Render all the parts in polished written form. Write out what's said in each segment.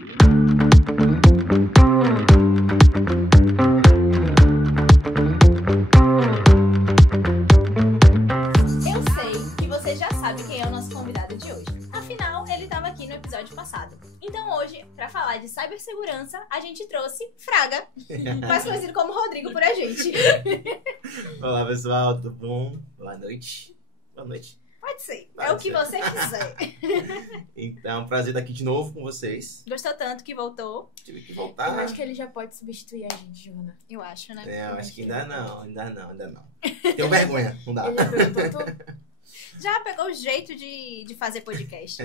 Eu sei que você já sabe quem é o nosso convidado de hoje. Afinal, ele estava aqui no episódio passado. Então hoje, para falar de cibersegurança, a gente trouxe Fraga, mais conhecido como Rodrigo por a gente. Olá, pessoal, tudo bom? Boa noite. Boa noite. Pode ser, é Pode o que ser. você quiser. Então, prazer estar aqui de novo com vocês. Gostou tanto que voltou? Tive que Eu voltar. acho que ele já pode substituir a gente, Joana. Eu acho, né? Eu acho que ainda não. Tenho vergonha, não dá. Ele já perguntou tudo. Já pegou o jeito de fazer podcast.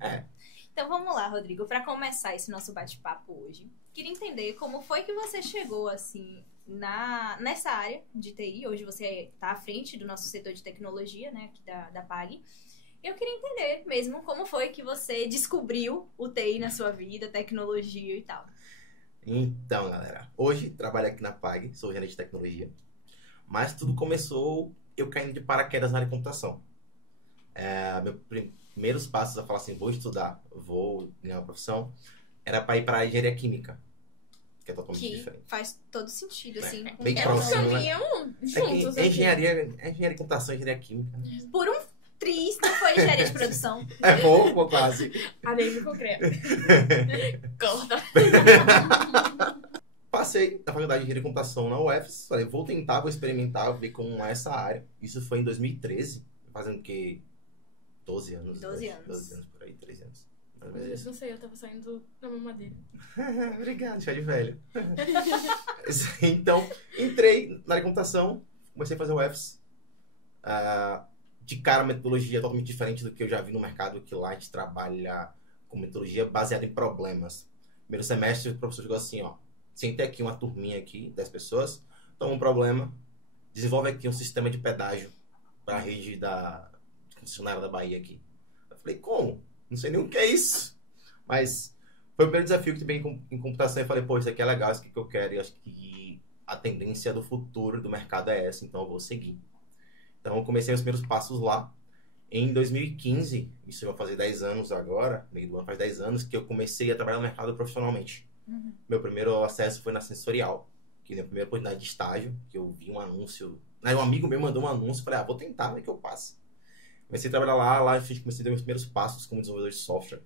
É. Então vamos lá, Rodrigo, para começar esse nosso bate-papo hoje. Queria entender como foi que você chegou, assim, nessa área de TI. Hoje você está à frente do nosso setor de tecnologia, né, aqui da PAG. Eu queria entender mesmo como foi que você descobriu o TI na sua vida, tecnologia e tal. Então, galera, hoje trabalho aqui na PAG, sou gerente de tecnologia. Mas tudo começou eu caindo de paraquedas na área de computação. Meus primeiros passos a falar assim, vou estudar, vou ganhar uma profissão, era para ir para a engenharia química, que é totalmente Que diferente. faz todo sentido, assim. com bem É, próximo, os né? caminham É juntos. que aqui. engenharia de computação e engenharia química. Né? Por um triz, não foi engenharia de produção. É pouco, quase. Areia de concreto. Corta. Passei na faculdade de engenharia de computação na UFS. Falei, vou tentar, vou experimentar, ver como é essa área. Isso foi em 2013, fazendo o quê? 12 anos. 12 acho. anos. 12 anos por aí, 13 anos. Mais ou menos isso. Não sei, eu tava saindo da mamadeira. Obrigado, chá de velho. Então, entrei na área de computação, comecei a fazer UFS. De cara, a metodologia é totalmente diferente do que eu já vi no mercado, que lá a gente trabalha com metodologia baseada em problemas. Primeiro semestre, o professor chegou assim, ó, sentei aqui uma turminha aqui, 10 pessoas, toma um problema, desenvolve aqui um sistema de pedágio para a rede da concessionária da Bahia aqui. Eu falei, como? Não sei nem o que é isso. Mas foi o primeiro desafio que tive em computação. Eu falei, pô, isso aqui é legal, isso aqui que eu quero. E acho que a tendência do futuro do mercado é essa, então eu vou seguir. Então eu comecei os primeiros passos lá. Em 2015, isso vai fazer 10 anos agora, meio do ano faz 10 anos, que eu comecei a trabalhar no mercado profissionalmente. Uhum. Meu primeiro acesso foi na Sensorial, que na primeira oportunidade de estágio, que eu vi um anúncio. Aí um amigo meu mandou um anúncio, falei, vou tentar, ver que eu passo. Comecei a trabalhar lá eu comecei a dar meus primeiros passos como desenvolvedor de software.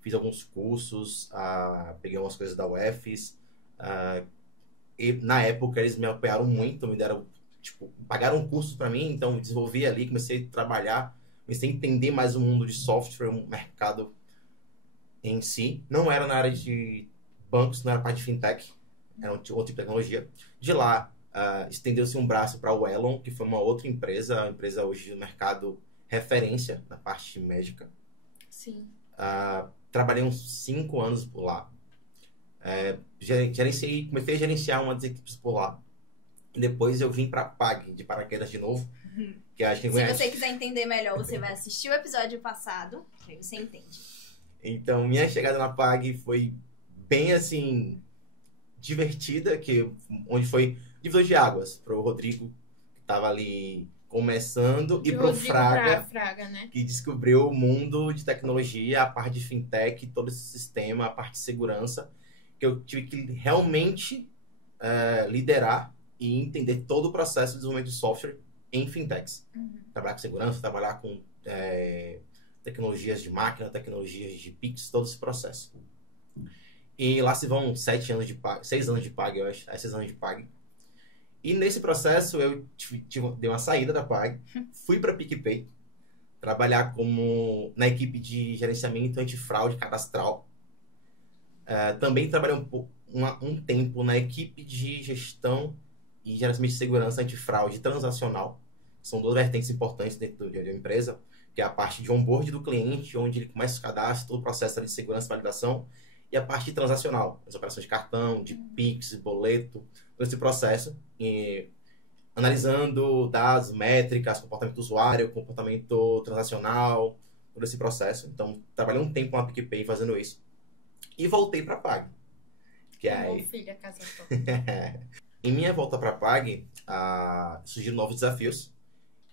Fiz alguns cursos, peguei algumas coisas da UFS. E na época eles me apoiaram muito, me deram, pagaram cursos para mim, então eu desenvolvi ali, comecei a trabalhar, comecei a entender mais o mundo de software, o mercado em si. Não era na área de bancos, não era parte de fintech, era outro tipo de tecnologia. De lá, estendeu-se um braço para o Elon, que foi uma outra empresa, a empresa hoje no mercado referência na parte médica. Sim. Trabalhei uns 5 anos por lá. Comecei a gerenciar uma das equipes por lá. E depois eu vim para a PAG, de paraquedas de novo. Que acho que Se você quiser entender melhor, você vai assistir o episódio passado, que aí você entende. Então, minha chegada na PAG foi bem, assim, divertida, onde foi divisor de águas para o Rodrigo, que estava ali começando, e para o Fraga, né? que descobriu o mundo de tecnologia, a parte de fintech, todo esse sistema, a parte de segurança, que eu tive que realmente liderar e entender todo o processo de desenvolvimento de software em fintechs. Uhum. Trabalhar com segurança, trabalhar com tecnologias de máquina, tecnologias de Pix, todo esse processo. E lá se vão 6 anos de PAG, eu acho, 6 anos de PAG. E nesse processo eu dei uma saída da PAG, fui para a PicPay, trabalhar na equipe de gerenciamento antifraude cadastral. Também trabalhei um tempo na equipe de gestão e gerenciamento de segurança antifraude transacional. São 2 vertentes importantes dentro de uma empresa, que é a parte de onboard do cliente, onde ele começa o cadastro, todo o processo de segurança e validação, e a parte transacional, as operações de cartão, de Pix, boleto, todo esse processo, analisando dados, métricas, comportamento do usuário, comportamento transacional, todo esse processo. Então, trabalhei um tempo com a PicPay fazendo isso. E voltei para a PAG. Bom filho, a casa toda. Em minha volta para a PAG, surgiram novos desafios,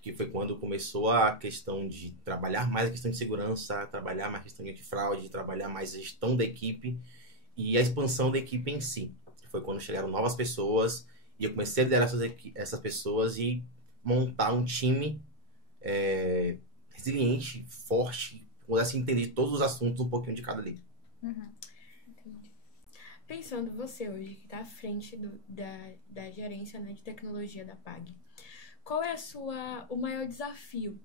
que foi quando começou a questão de trabalhar mais a questão de segurança, trabalhar mais a questão de fraude, trabalhar mais a gestão da equipe e a expansão da equipe em si. Foi quando chegaram novas pessoas e eu comecei a liderar essas pessoas e montar um time resiliente, forte, pudesse entender todos os assuntos, um pouquinho de cada líder. Entendi. Pensando você hoje, que está à frente da gerência, né, de tecnologia da PAG, qual é o maior desafio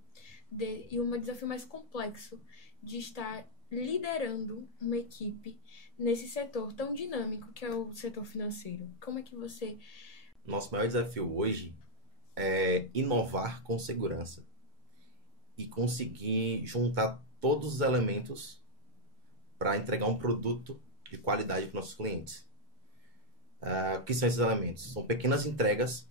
e o desafio mais complexo de estar liderando uma equipe nesse setor tão dinâmico que é o setor financeiro? Como é que você... Nosso maior desafio hoje é inovar com segurança e conseguir juntar todos os elementos para entregar um produto de qualidade para os nossos clientes. O que são esses elementos? São pequenas entregas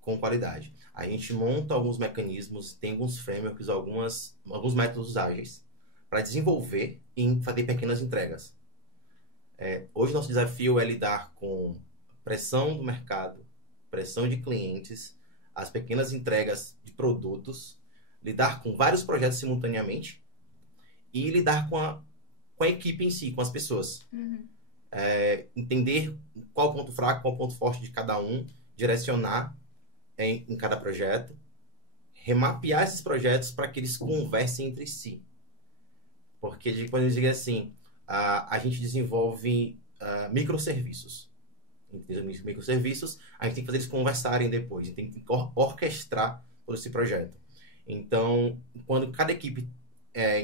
com qualidade. A gente monta alguns mecanismos, tem alguns frameworks, alguns métodos ágeis para desenvolver e fazer pequenas entregas. Hoje nosso desafio é lidar com pressão do mercado, pressão de clientes, as pequenas entregas de produtos, lidar com vários projetos simultaneamente e lidar com a equipe em si, com as pessoas. Entender qual o ponto fraco, qual o ponto forte de cada um, direcionar em cada projeto, remapear esses projetos para que eles conversem entre si. Porque, quando eu digo assim, a gente desenvolve microserviços. Microserviços, a gente tem que fazer eles conversarem depois, a gente tem que orquestrar todo esse projeto. Então, quando cada equipe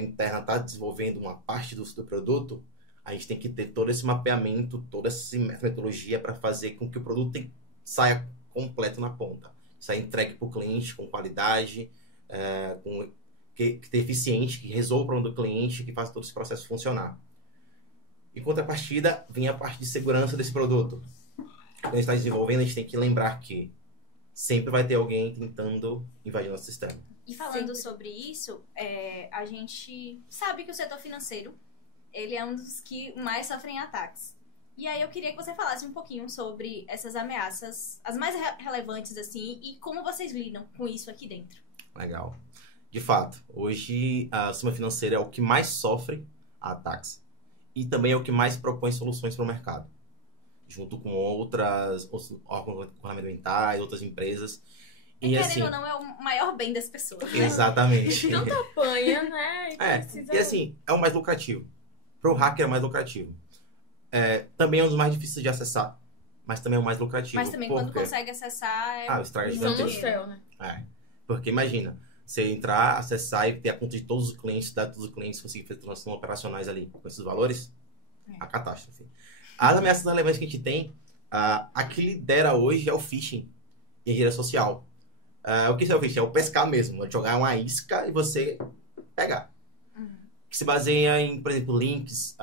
interna está desenvolvendo uma parte do produto, a gente tem que ter todo esse mapeamento, toda essa metodologia para fazer com que o produto saia completo na ponta. Saia entregue para o cliente com qualidade, que seja eficiente, que resolva o problema do cliente, que faça todo esse processo funcionar. Em contrapartida, vem a parte de segurança desse produto. Quando a gente está desenvolvendo, a gente tem que lembrar que sempre vai ter alguém tentando invadir nosso sistema. E falando sobre isso, a gente sabe que o setor financeiro, ele é um dos que mais sofrem ataques. E aí eu queria que você falasse um pouquinho sobre essas ameaças, as mais relevantes, assim, e como vocês lidam com isso aqui dentro. Legal. De fato, hoje o sistema financeiro é o que mais sofre ataques. E também é o que mais propõe soluções para o mercado. Junto com outros órgãos governamentais, outras empresas. E querendo assim, ou não, é o maior bem das pessoas. Exatamente. Não apanha, né? E assim, é o mais lucrativo. Para o hacker é o mais lucrativo. Também é um dos mais difíceis de acessar, mas também é o mais lucrativo. Mas também quando consegue acessar o estrago é gigantesco. Né? Porque imagina, você entrar, acessar e ter a conta de todos os clientes, dados de todos os clientes, conseguir fazer transações operacionais ali com esses valores, a catástrofe. As ameaças relevantes que a gente tem, a que lidera hoje é o phishing em engenharia social. O que é o phishing? É o pescar mesmo, é jogar uma isca e você pegar. Que se baseia em, por exemplo, links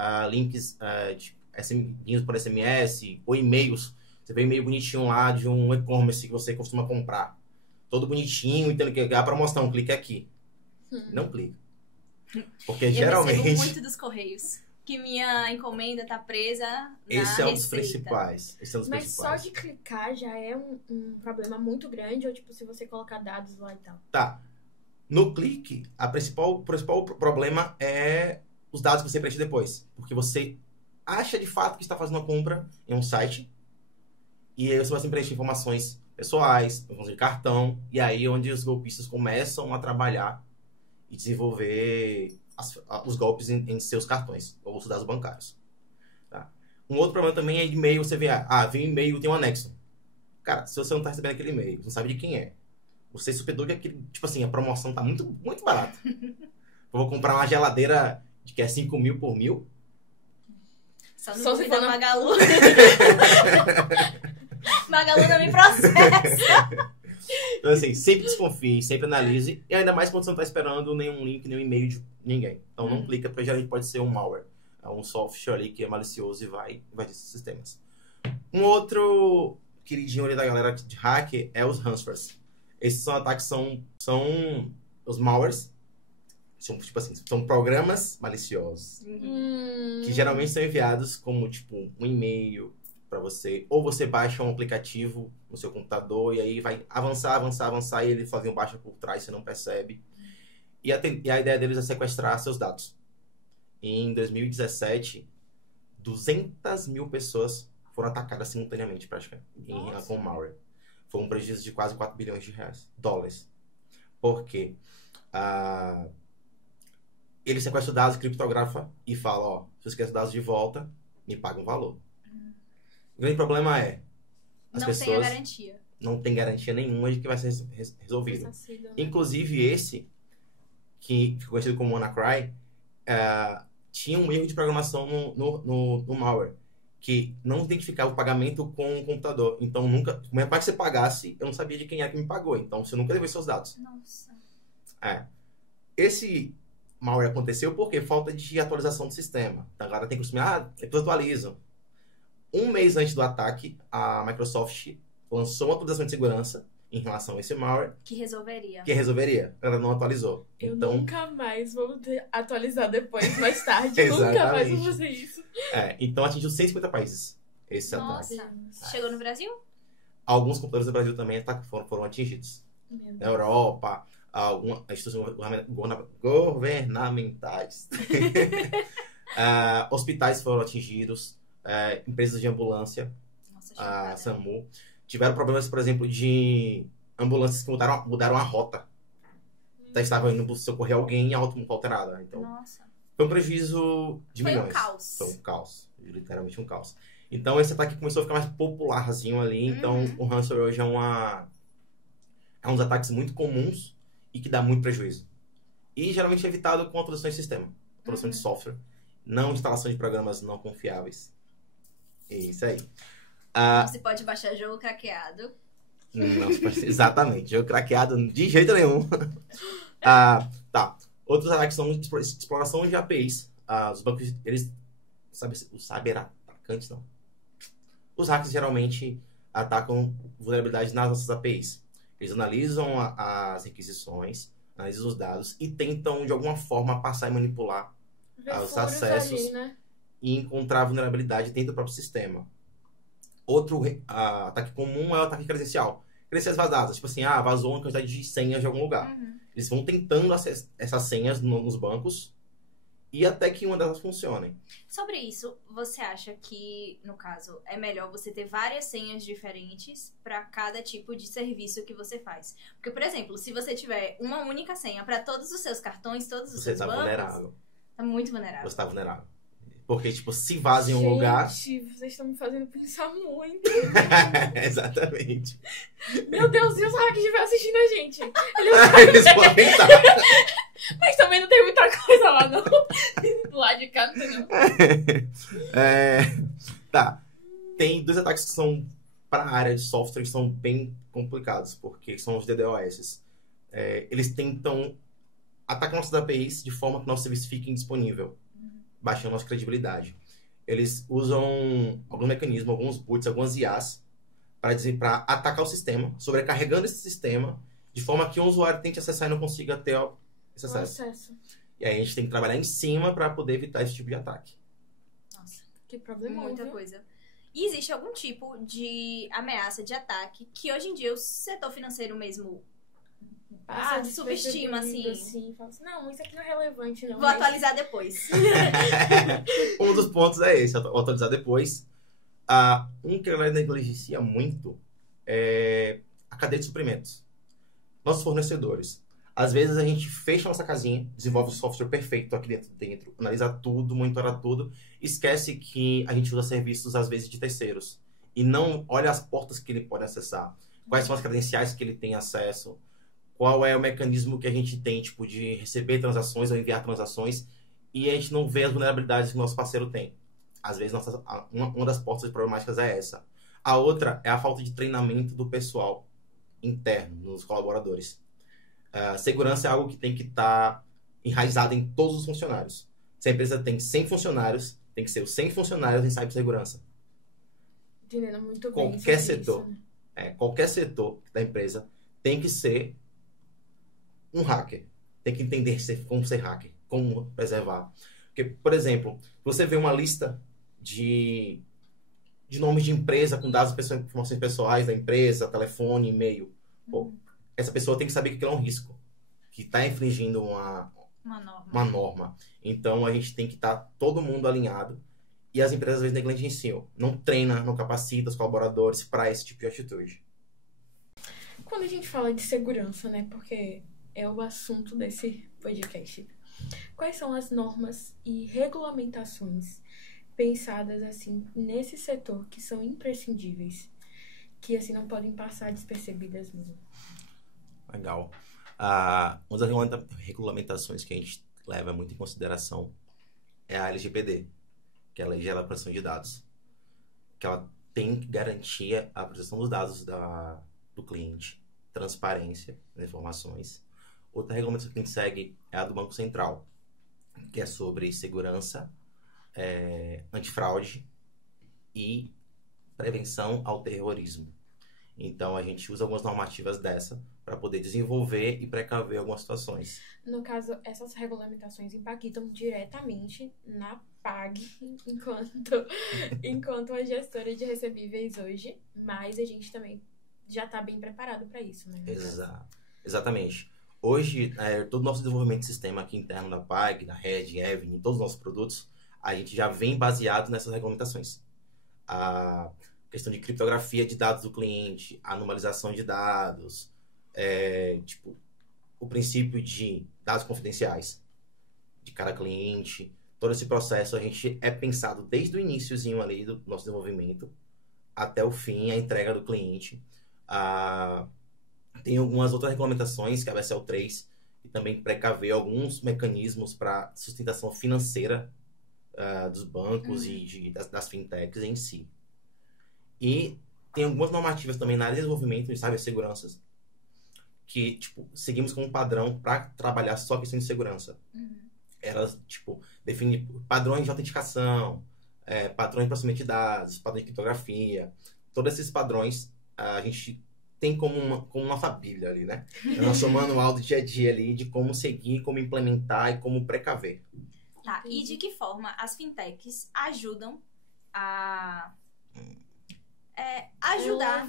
vindos por SMS ou e-mails. Você vê um e-mail bonitinho lá de um e-commerce que você costuma comprar. Todo bonitinho, entendendo que é a promoção, clique aqui. Não clica. Porque geralmente... Eu recebo muito dos correios. Que minha encomenda tá presa na Esse é um dos receita. principais. Mas só de clicar já é um problema muito grande? Ou tipo, se você colocar dados lá e tal? Tá. No clique, o principal problema é os dados que você preenche depois. Porque você acha de fato que está fazendo uma compra em um site e aí você vai preencher informações pessoais, informações de cartão, e aí é onde os golpistas começam a trabalhar e desenvolver os golpes em seus cartões ou dados bancários. Tá? Um outro problema também é e-mail. Você vê, vem um e-mail, tem um anexo. Cara, se você não está recebendo aquele e-mail, você não sabe de quem é. Você superou que aquele, tipo assim, a promoção tá muito, muito barata. Eu vou comprar uma geladeira que é 5 mil por 1.000. Só se for na Magalu. Magalu não me processa. Então, assim, sempre desconfie, sempre analise. E ainda mais quando você não está esperando nenhum link, nenhum e-mail de ninguém. Então, não clica, porque geralmente pode ser um malware. É um software ali que é malicioso e vai invadir esses sistemas. Um outro queridinho ali da galera de hack é os ransomwares. Esses são ataques, são os malwares. São, tipo assim, são programas maliciosos. Que geralmente são enviados como, tipo, um e-mail, para você. Ou você baixa um aplicativo no seu computador e aí vai avançar e ele fazia um baixa por trás, você não percebe. E a ideia deles é sequestrar seus dados. Em 2017, 200 mil pessoas foram atacadas simultaneamente, praticamente, com o malware. Foi um prejuízo de quase 4 bilhões de dólares. Por quê? Ele sequestra os dados, criptografa e fala, ó, se você quer os dados de volta, me paga um valor. O grande problema é as pessoas tem a garantia. Não tem garantia nenhuma de que vai ser resolvido. Ressarcido, né? Inclusive esse, que ficou conhecido como WannaCry, tinha um erro de programação no malware, que não identificava o pagamento com o computador. Então, nunca, mesmo para que você pagasse, eu não sabia de quem é que me pagou. Então, você nunca levou seus dados. Nossa. Esse malware aconteceu porque falta de atualização do sistema. Então, agora tem que assumir, depois atualizam. Um mês antes do ataque, a Microsoft lançou uma atualização de segurança em relação a esse malware. Que resolveria. Ela não atualizou. Eu Então, nunca mais vou atualizar depois, mais tarde. Exatamente. Nunca mais vou fazer isso. Então atingiu 150 países esse Nossa. ataque. Chegou no Brasil? Alguns computadores do Brasil também foram atingidos. Meu Deus. Na Europa, algumas instituições governamentais. Hospitais foram atingidos. Empresas de ambulância, Nossa, a chocada. SAMU, tiveram problemas, por exemplo, de ambulâncias que mudaram a rota. Estavam indo socorrer alguém e a rota alterada. Então, Nossa. foi um prejuízo de Foi um milhões. caos. Foi um caos. Literalmente um caos. Então, esse ataque começou a ficar mais popularzinho ali. Então, o ransomware hoje é um dos ataques muito comuns e que dá muito prejuízo. E geralmente é evitado com atualização de sistema, atualização de software, não instalação de programas não confiáveis. Isso aí. Não se pode baixar jogo craqueado. Não se pode, exatamente. Jogo craqueado de jeito nenhum. Tá. Outros ataques são exploração de APIs. Os bancos, eles... Sabe, os cyberatacantes, não. Os hackers geralmente atacam vulnerabilidades nas nossas APIs. Eles analisam as requisições, analisam os dados e tentam, de alguma forma, passar e manipular os acessos ali, né? e encontrar vulnerabilidade dentro do próprio sistema. Outro ataque comum é o ataque credencial. Credenciais vazadas. Tipo assim, vazou uma quantidade de senhas de algum lugar. Eles vão tentando essas senhas nos bancos e até que uma delas funcione. Sobre isso, você acha que, no caso, é melhor você ter várias senhas diferentes para cada tipo de serviço que você faz? Porque, por exemplo, se você tiver uma única senha para todos os seus cartões, todos os Você seus está bancos, vulnerável. tá muito vulnerável. Você está vulnerável. Porque, tipo, se vaza em um lugar... Gente, vocês estão me fazendo pensar muito. Exatamente. Meu Deus, e os hackers estiverem assistindo a gente? Eles podem estar. Mas também não tem muita coisa lá, não. Do lado de cá, não tem não. Tá. Tem dois ataques que são para a área de software que são bem complicados, porque são os DDoS. Eles tentam atacar nossas APIs de forma que nosso serviço fique indisponível, baixando nossa credibilidade. Eles usam algum mecanismo, alguns boots, algumas IAs para atacar o sistema, sobrecarregando esse sistema, de forma que um usuário tente acessar e não consiga ter esse acesso. E aí a gente tem que trabalhar em cima para poder evitar esse tipo de ataque. Nossa, Que problema. muita coisa. E existe algum tipo de ameaça de ataque que hoje em dia o setor financeiro mesmo você subestima, assim? Fala assim, não, isso aqui não é relevante, não. Vou atualizar depois. Um dos pontos é esse, atualizar depois. Um que a galera negligencia muito é a cadeia de suprimentos. Nossos fornecedores. Às vezes a gente fecha nossa casinha, desenvolve o software perfeito aqui dentro, analisa tudo, monitora tudo, esquece que a gente usa serviços, às vezes, de terceiros. E não olha as portas que ele pode acessar. Quais são as credenciais que ele tem acesso. Qual é o mecanismo que a gente tem, tipo, de receber transações ou enviar transações. E a gente não vê as vulnerabilidades que o nosso parceiro tem. Às vezes, uma das portas problemáticas é essa. A outra é a falta de treinamento do pessoal interno, dos colaboradores. Segurança é algo que tem que estar enraizado em todos os funcionários. Se a empresa tem 100 funcionários, tem que ser os 100 funcionários em cibersegurança. Entendendo muito bem. Qualquer sobre setor. isso, né? Qualquer setor da empresa tem que ser um hacker. Tem que entender como ser hacker, como preservar. Porque, por exemplo, você vê uma lista de de nomes de empresa com dados, informações pessoais da empresa, telefone, e-mail. Pô, essa pessoa tem que saber que aquilo é um risco, que está infringindo uma norma. Então, a gente tem que estar todo mundo alinhado. E as empresas, às vezes, negligenciam. Não treina, não capacita os colaboradores para esse tipo de atitude. Quando a gente fala de segurança, né? Porque é o assunto desse podcast. Quais são as normas e regulamentações pensadas, assim, nesse setor que são imprescindíveis? Que, assim, não podem passar despercebidas mesmo. Legal. Uma das regulamentações que a gente leva muito em consideração é a LGPD, que é a Lei Geral de Proteção de Dados, que ela tem que garantir a proteção dos dados do cliente, transparência das informações. Outra regulamentação que a gente segue é a do Banco Central, que é sobre segurança, antifraude e prevenção ao terrorismo. Então, a gente usa algumas normativas dessa para poder desenvolver e precaver algumas situações. No caso, essas regulamentações impactam diretamente na PAG enquanto a gestora de recebíveis hoje, mas a gente também já está bem preparado para isso, né? Exatamente. Hoje, todo o nosso desenvolvimento de sistema aqui interno da PAG, da Red, Evin, todos os nossos produtos, a gente já vem baseado nessas regulamentações. A questão de criptografia de dados do cliente, a normalização de dados, o princípio de dados confidenciais de cada cliente, todo esse processo a gente é pensado desde o iniciozinho ali do nosso desenvolvimento até o fim, a entrega do cliente. Tem algumas outras regulamentações, que é a BSL 3, que também precavê alguns mecanismos para sustentação financeira dos bancos e das fintechs em si. E tem algumas normativas também na área de desenvolvimento de ciberseguranças que, seguimos como padrão para trabalhar só a questão de segurança. Elas, definem padrões de autenticação, padrões de processamento de dados, padrões de criptografia. Todos esses padrões a gente tem como nossa bíblia ali, né? É o nosso manual do dia a dia ali de como seguir, como implementar e como precaver. Tá, e de que forma as fintechs ajudam a...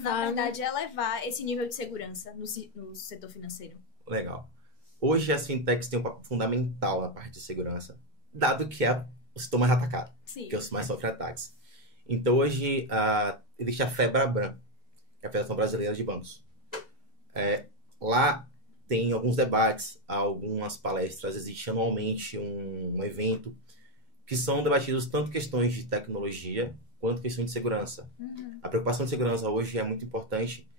na verdade, a elevar esse nível de segurança no setor financeiro. Legal. Hoje as fintechs têm um papel fundamental na parte de segurança, dado que é o setor mais atacado, que é o mais sofre ataques. Então hoje existe a FEBRABAN, que é a Federação Brasileira de Bancos. Lá tem alguns debates, algumas palestras, existe anualmente um evento que são debatidos tanto questões de tecnologia quanto questões de segurança. A preocupação de segurança hoje é muito importante,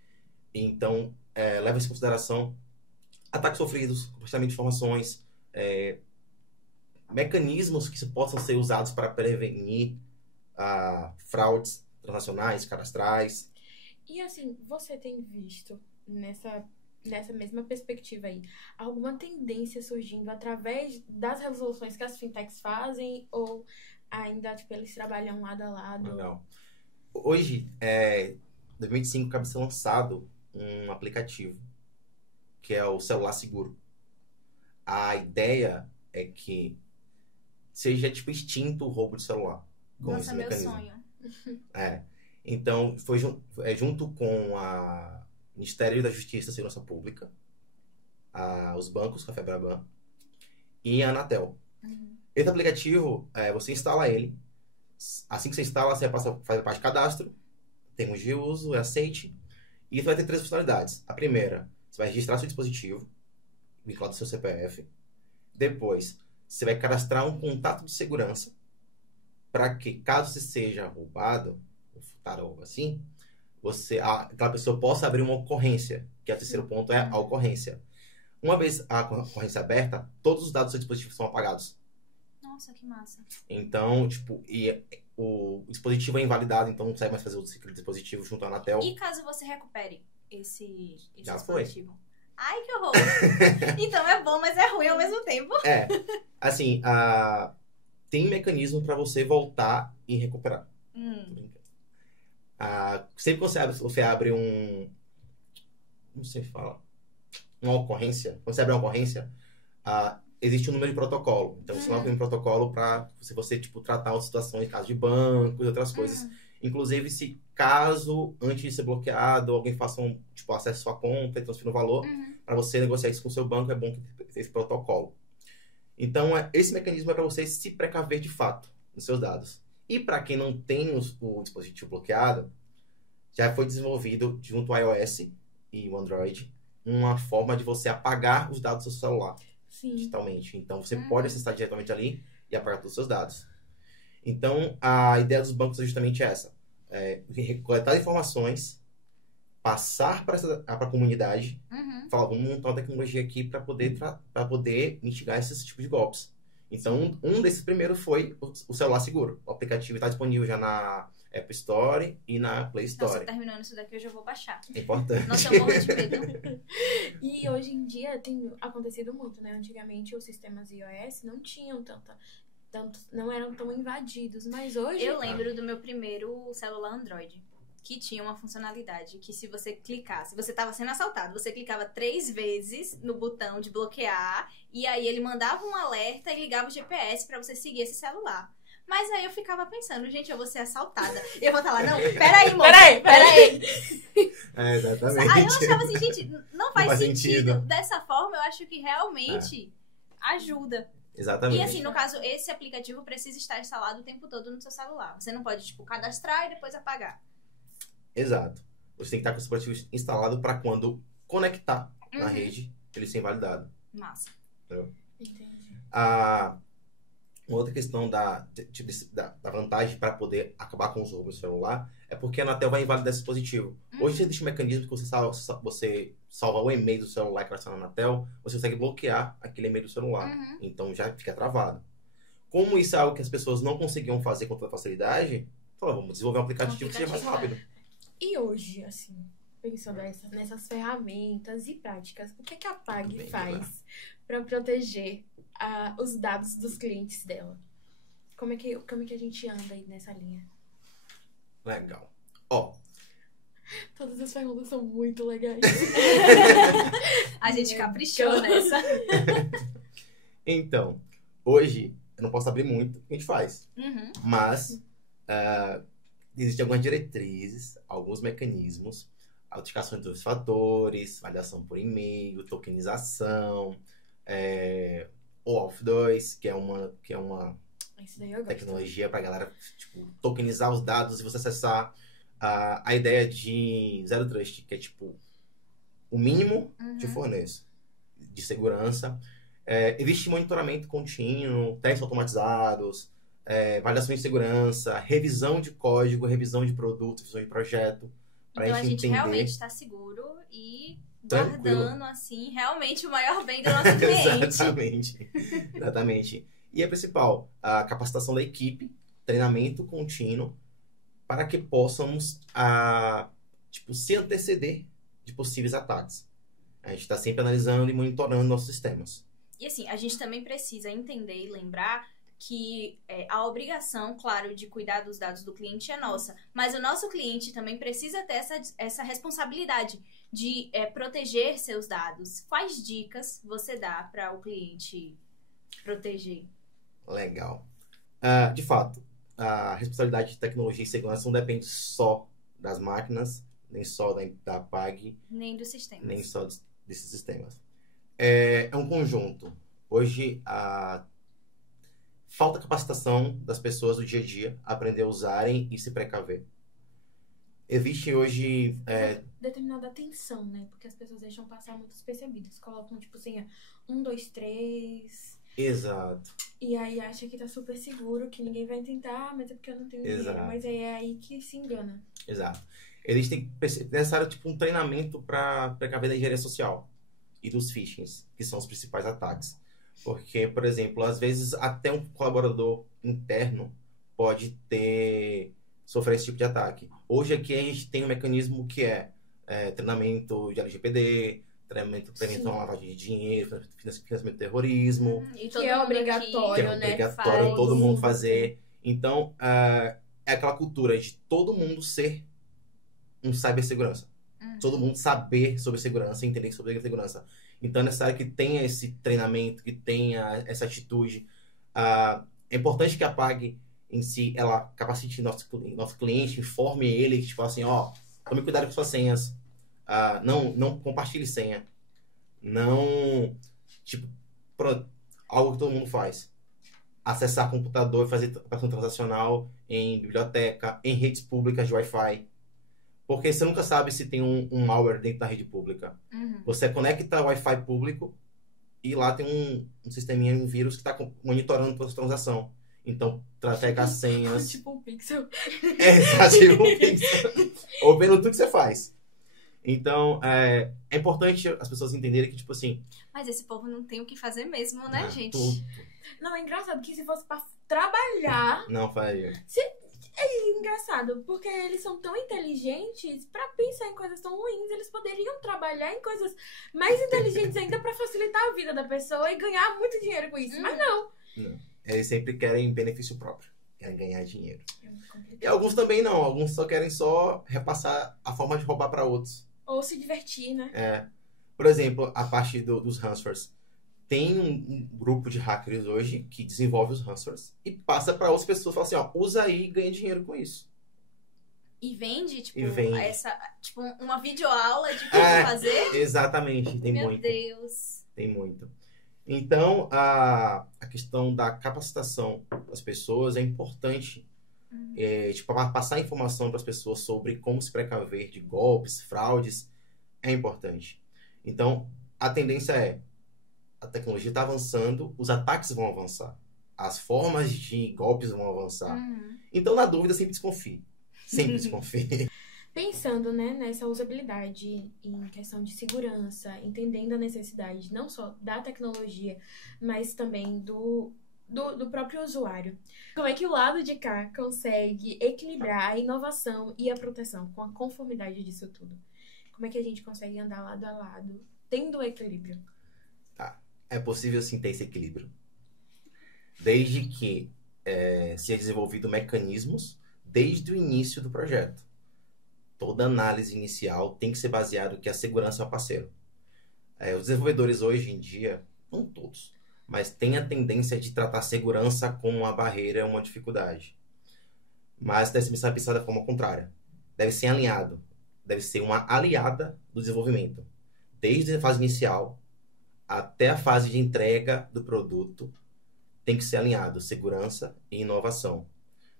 então leva-se em consideração ataques sofridos, compartilhamento de informações, mecanismos que possam ser usados para prevenir fraudes transnacionais, cadastrais. E assim, você tem visto nessa mesma perspectiva aí, alguma tendência surgindo através das resoluções que as fintechs fazem ou ainda, eles trabalham lado a lado? Legal. Hoje, em 2025, acaba de ser lançado um aplicativo que é o Celular Seguro. A ideia é que seja, extinto o roubo de celular. Com Nossa, esse meu mecanismo. sonho. Então, foi junto com o Ministério da Justiça e Segurança Pública, os bancos, a FEBRABAN e a Anatel. Esse aplicativo, você instala ele. Assim que você instala, você faz a parte de cadastro, termos de uso, aceite. E você vai ter 3 funcionalidades. A primeira, você vai registrar seu dispositivo, vinculado ao seu CPF. Depois, você vai cadastrar um contato de segurança para que, caso você seja roubado, ou furtado ou algo assim, aquela pessoa possa abrir uma ocorrência, que é o terceiro ponto, é a ocorrência. Uma vez a ocorrência aberta, todos os dados do seu dispositivo são apagados. Nossa, que massa. Então, o dispositivo é invalidado, então não consegue mais fazer o ciclo de dispositivo junto à Anatel. E caso você recupere esse Já dispositivo? Ai, que horror! Então é bom, mas é ruim ao mesmo tempo. Assim, tem mecanismo para você voltar e recuperar. Sempre que você abre como você fala? Uma ocorrência. Quando você abre uma ocorrência, existe um número de protocolo. Então, você coloca um protocolo para você tratar as situações, caso de bancos e outras coisas. Inclusive, se caso, antes de ser bloqueado, alguém faça acesso à sua conta e transfira o valor, para você negociar isso com o seu banco, é bom que tenha esse protocolo. Então, esse mecanismo é para você se precaver de fato nos seus dados. E para quem não tem o dispositivo bloqueado, já foi desenvolvido junto ao iOS e o Android uma forma de você apagar os dados do seu celular digitalmente. Então, você pode acessar diretamente ali e apagar todos os seus dados. Então, a ideia dos bancos é justamente essa. Coletar informações, passar para a comunidade, falar, vamos montar uma tecnologia aqui para poder mitigar esses tipos de golpes. Então, um desses primeiros foi o celular seguro. O aplicativo está disponível já na App Store e na Play Store. Nossa, terminando isso daqui, eu já vou baixar. É importante. Nossa, eu morro de medo. E hoje em dia tem acontecido muito, né? Antigamente os sistemas iOS não tinham não eram tão invadidos, mas hoje... Eu lembro do meu primeiro celular Android, que tinha uma funcionalidade que se você clicasse, você estava sendo assaltado, você clicava 3 vezes no botão de bloquear e aí ele mandava um alerta e ligava o GPS para você seguir esse celular. Mas aí eu ficava pensando, gente, eu vou ser assaltada. E eu vou estar lá, não, peraí, moça, peraí. Exatamente. Aí eu achava assim, gente, não faz sentido. Dessa forma, eu acho que realmente ajuda. Exatamente. E assim, no caso, esse aplicativo precisa estar instalado o tempo todo no seu celular. Você não pode, cadastrar e depois apagar. Exato. Você tem que estar com o dispositivo instalado para quando conectar na rede, ele ser invalidado. Massa. Entendeu? Entendi. Uma outra questão da vantagem para poder acabar com os roubos do celular é porque a Anatel vai invalidar esse dispositivo. Hoje existe um mecanismo que você salva o e-mail do celular que está na Anatel, você consegue bloquear aquele e-mail do celular. Então já fica travado. Como isso é algo que as pessoas não conseguiam fazer com toda facilidade, vamos desenvolver um aplicativo que seja mais rápido. E hoje, assim, pensando nessas ferramentas e práticas, o que a PAG faz para proteger os dados dos clientes dela? Como é que a gente anda aí nessa linha? Legal. Todas as perguntas são muito legais. A gente caprichou nessa. Então, hoje, eu não posso abrir muito o que a gente faz. Mas, existem algumas diretrizes, alguns mecanismos, autenticação de 2 fatores, validação por e-mail, tokenização, OAuth 2, que é uma tecnologia para a galera tokenizar os dados e você acessar a ideia de Zero Trust, que é o mínimo que eu forneço de segurança. Existe monitoramento contínuo, testes automatizados, validação de segurança, revisão de código, revisão de produto, revisão de projeto. Então a gente realmente está seguro e guardando, assim, realmente o maior bem do nosso cliente. Exatamente. E a principal, a capacitação da equipe, treinamento contínuo, para que possamos se anteceder de possíveis ataques. A gente está sempre analisando e monitorando nossos sistemas. E assim, a gente também precisa entender e lembrar que a obrigação, claro, de cuidar dos dados do cliente é nossa, mas o nosso cliente também precisa ter essa responsabilidade de proteger seus dados. Quais dicas você dá para o cliente proteger? Legal. De fato, a responsabilidade de tecnologia e segurança não depende só das máquinas, nem só da PAG, nem dos sistemas. Nem só desses sistemas. É um conjunto. Hoje, falta capacitação das pessoas do dia a dia, aprender a usarem e se precaver. Existe hoje... determinada atenção, né? Porque as pessoas deixam passar muito despercebidas. Colocam, senha 1, 2, 3... Exato. E aí acha que tá super seguro, que ninguém vai tentar, mas é porque eu não tenho dinheiro. Mas é aí que se engana. Exato. Existe necessário um treinamento para precaver da engenharia social e dos phishings, que são os principais ataques. Porque, por exemplo, às vezes até um colaborador interno pode sofrer esse tipo de ataque. Hoje aqui a gente tem um mecanismo que é treinamento de LGPD, treinamento prevenção à lavagem de dinheiro, financiamento do terrorismo. Que é obrigatório, né? Que é obrigatório todo mundo fazer. Então, é aquela cultura de todo mundo ser um cibersegurança. Todo mundo saber sobre segurança, entender sobre segurança. Então, é necessário que tenha esse treinamento, que tenha essa atitude. É importante que a PAG em si, ela capacite nosso cliente, informe ele, tipo assim, ó, tome cuidado com suas senhas, não compartilhe senha, não, tipo, pronto, algo que todo mundo faz. Acessar computador e fazer operação transacional em biblioteca, em redes públicas de Wi-Fi. Porque você nunca sabe se tem um malware dentro da rede pública. Você conecta o Wi-Fi público e lá tem um sisteminha, um vírus que está monitorando toda a transação. Então, trafega as senhas. Tipo um pixel. Tipo um pixel. Ou vendo tudo que você faz. Então, é importante as pessoas entenderem que, tipo assim... Mas esse povo não tem o que fazer mesmo, né, gente? Não, é engraçado que se fosse pra trabalhar... Não faria. É engraçado, porque eles são tão inteligentes pra pensar em coisas tão ruins. Eles poderiam trabalhar em coisas mais inteligentes ainda pra facilitar a vida da pessoa e ganhar muito dinheiro com isso. Mas não. Eles sempre querem benefício próprio. Querem ganhar dinheiro. É muito complicado. E alguns também não. Alguns só querem repassar a forma de roubar pra outros. Ou se divertir, né? Por exemplo, a parte dos ransomwares. Tem um grupo de hackers hoje que desenvolve os ransomwares e passa para outras pessoas. Fala assim, ó, usa aí e ganha dinheiro com isso. E vende, tipo, vende. uma videoaula de como fazer? Exatamente, tem Meu muito. Deus. Tem muito. Então, a questão da capacitação das pessoas é importante. Passar informação para as pessoas sobre como se precaver de golpes, fraudes, é importante. Então, a tendência a tecnologia está avançando, os ataques vão avançar. As formas de golpes vão avançar. Então, na dúvida, sempre desconfie. Sempre desconfie. Pensando, né, nessa usabilidade em questão de segurança, entendendo a necessidade não só da tecnologia, mas também do próprio usuário. Como é que o lado de cá consegue equilibrar a inovação e a proteção com a conformidade disso tudo? Como é que a gente consegue andar lado a lado, tendo o equilíbrio? É possível sim ter esse equilíbrio. Desde que seja desenvolvido mecanismos desde o início do projeto. Toda análise inicial tem que ser baseada que a segurança é o parceiro. Os desenvolvedores hoje em dia, não todos, mas têm a tendência de tratar a segurança como uma barreira, uma dificuldade. Mas deve ser pensado da forma contrária. Deve ser alinhado. Deve ser uma aliada do desenvolvimento. Desde a fase inicial até a fase de entrega do produto, tem que ser alinhado segurança e inovação.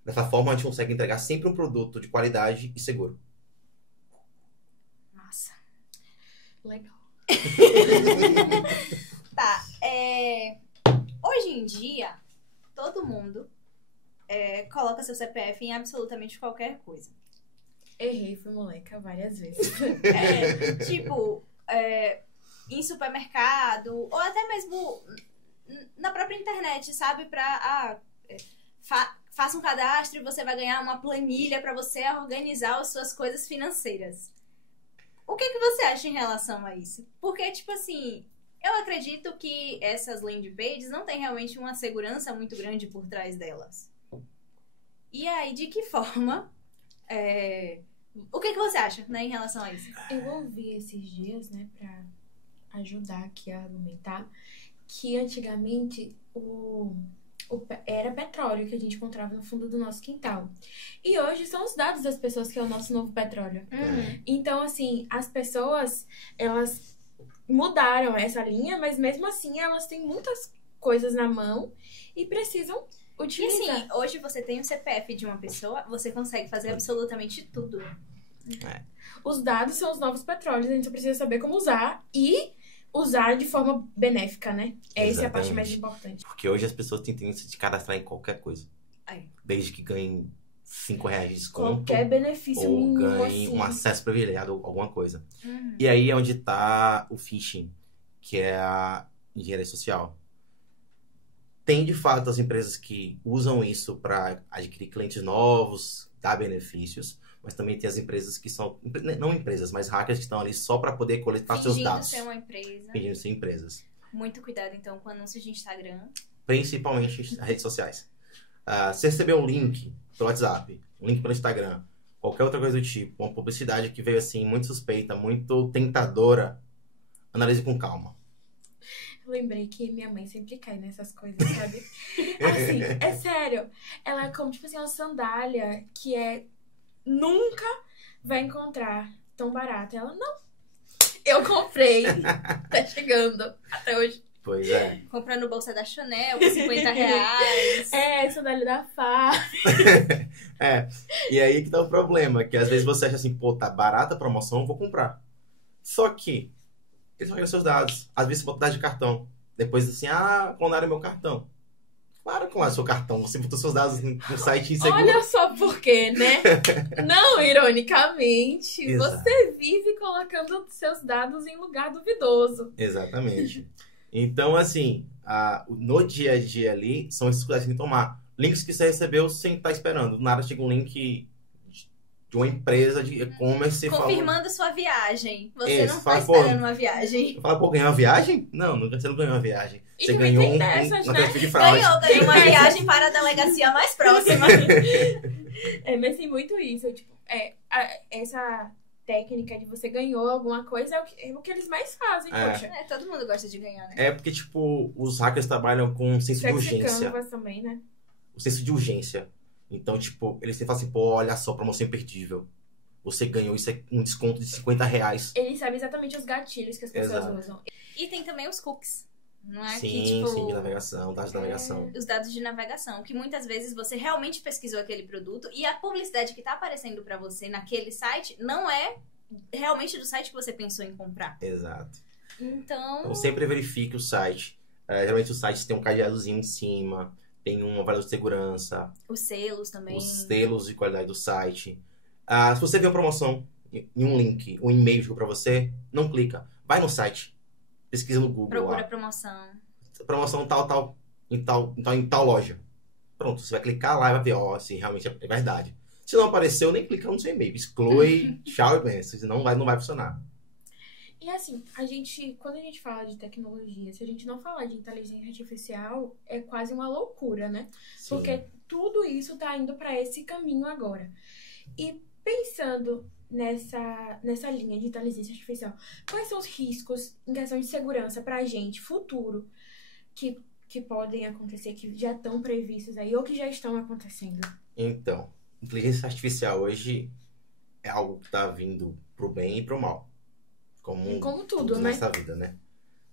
Dessa forma, a gente consegue entregar sempre um produto de qualidade e seguro. Massa. Legal. Tá. Hoje em dia, todo mundo coloca seu CPF em absolutamente qualquer coisa. Errei, fui moleca várias vezes. Em supermercado, ou até mesmo na própria internet, sabe? Faça um cadastro e você vai ganhar uma planilha para você organizar as suas coisas financeiras. O que você acha em relação a isso? Porque, tipo assim, eu acredito que essas landing pages não têm realmente uma segurança muito grande por trás delas. E aí, de que forma... O que você acha, né, em relação a isso? Eu ouvi esses dias, né, pra ajudar aqui a argumentar, que antigamente era petróleo que a gente encontrava no fundo do nosso quintal. E hoje são os dados das pessoas que é o nosso novo petróleo. Então, assim, as pessoas, elas mudaram essa linha, mas mesmo assim elas têm muitas coisas na mão e precisam utilizar. E assim, hoje você tem o CPF de uma pessoa, você consegue fazer absolutamente tudo. Os dados são os novos petróleos, a gente só precisa saber como usar e usar de forma benéfica, né? Essa é a parte mais importante. Porque hoje as pessoas têm tendência de cadastrar em qualquer coisa. Desde que ganhem R$5 de desconto. Qualquer benefício ou mínimo, ganhem assim. um acesso privilegiado a alguma coisa. E aí é onde está o phishing, que é a engenharia social. Tem, de fato, as empresas que usam isso para adquirir clientes novos, dar benefícios, mas também tem as empresas que são, não empresas, mas hackers que estão ali só para poder coletar seus dados. Fingindo ser uma empresa. Fingindo ser empresas. Muito cuidado, então, com anúncios de Instagram. Principalmente as redes sociais. Se receber um link pelo WhatsApp, um link pelo Instagram, qualquer outra coisa do tipo, uma publicidade que veio assim, muito suspeita, muito tentadora, analise com calma. lembrei que minha mãe sempre cai nessas coisas, sabe? Assim, é sério. Ela é como, tipo assim, uma sandália que nunca vai encontrar tão barata. Ela, não. Eu comprei. Tá chegando até hoje. Pois é. Comprando bolsa da Chanel por R$50. Sandália da Fá. E aí que tá o problema, que às vezes você acha assim, pô, tá barata a promoção, eu vou comprar. Só que eles vão os seus dados. Às vezes você bota dados de cartão. Depois assim, clonaram meu cartão. Claro que clonaram seu cartão. Você botou seus dados no site inseguro. Olha só por quê, né? Não, ironicamente, Exato. você vive colocando seus dados em lugar duvidoso. Exatamente. Então, assim, no dia a dia ali, são esses cuidados que tem que tomar. Links que você recebeu sem estar esperando. Do nada chega um link de uma empresa de e-commerce Confirmando sua viagem. Você Isso, não tá fala, esperando uma viagem. Fala, pô, ganhou uma viagem? Não, você não ganhou uma viagem. E Você também ganhou tem uma dessas, né? tentativa de fraude. Ganhou uma viagem para a delegacia mais próxima. Mas tem muito isso. Tipo, essa técnica de você ganhou alguma coisa é o que eles mais fazem, poxa. Todo mundo gosta de ganhar, né? É porque, tipo, os hackers trabalham com um senso de urgência. Canvas também, né? O senso de urgência. Então, tipo, eles sempre falam assim, pô, olha só, promoção imperdível. Você ganhou, isso é um desconto de R$50. Eles sabem exatamente os gatilhos que as pessoas usam. E tem também os cookies. Não é? Sim, que, tipo, sim, de navegação, dados de navegação. Os dados de navegação, que muitas vezes você realmente pesquisou aquele produto e a publicidade que tá aparecendo pra você naquele site não é realmente do site que você pensou em comprar. Exato. Então sempre verifique o site. Geralmente os sites têm um cadeadozinho em cima, tem um avaliador de segurança. Os selos também. Os selos de qualidade do site. Se você vê uma promoção em um link, um e-mail chegou pra você, não clica. Vai no site. Pesquisa no Google. Procura promoção. Promoção em tal loja. Pronto, você vai clicar lá e vai ver, se realmente é verdade. Se não apareceu, nem clica no seu e-mail. Exclui, tchau e benção. Senão não vai funcionar. E assim, quando a gente fala de tecnologia, se a gente não falar de inteligência artificial, é quase uma loucura, né? Sim. Porque tudo isso tá indo para esse caminho agora. E pensando nessa linha de inteligência artificial, quais são os riscos em questão de segurança pra gente, futuro, que podem acontecer, que já estão previstos aí, ou que já estão acontecendo? Então, inteligência artificial hoje é algo que tá vindo pro bem e pro mal. Como tudo, né? Nessa vida, né?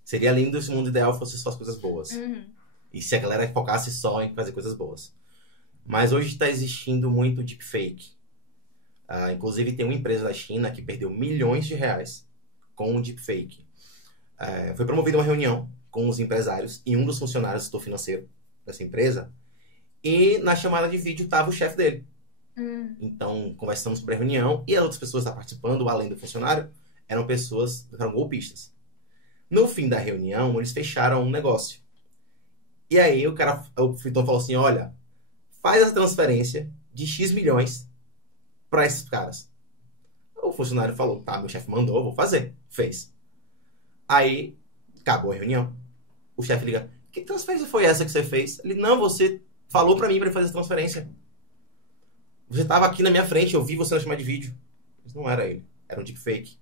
Seria lindo se o mundo ideal fosse só as coisas boas. Uhum. E se a galera focasse só em fazer coisas boas. Mas hoje está existindo muito deepfake. Inclusive, tem uma empresa da China que perdeu milhões de reais com o deepfake. Foi promovida uma reunião com os empresários e um dos funcionários do setor financeiro dessa empresa. E na chamada de vídeo estava o chefe dele. Então, conversamos sobre a reunião e as outras pessoas que estavam participando, além do funcionário, eram golpistas. No fim da reunião, eles fecharam um negócio. E aí, o Fitão falou assim, olha, faz essa transferência de X milhões para esses caras. O funcionário falou, tá, meu chefe mandou, eu vou fazer. Fez. Aí, acabou a reunião. O chefe liga, que transferência foi essa que você fez? Ele, não, você falou para mim para fazer essa transferência. Você estava aqui na minha frente, eu vi você na chamada de vídeo. Mas não era ele, era um deepfake.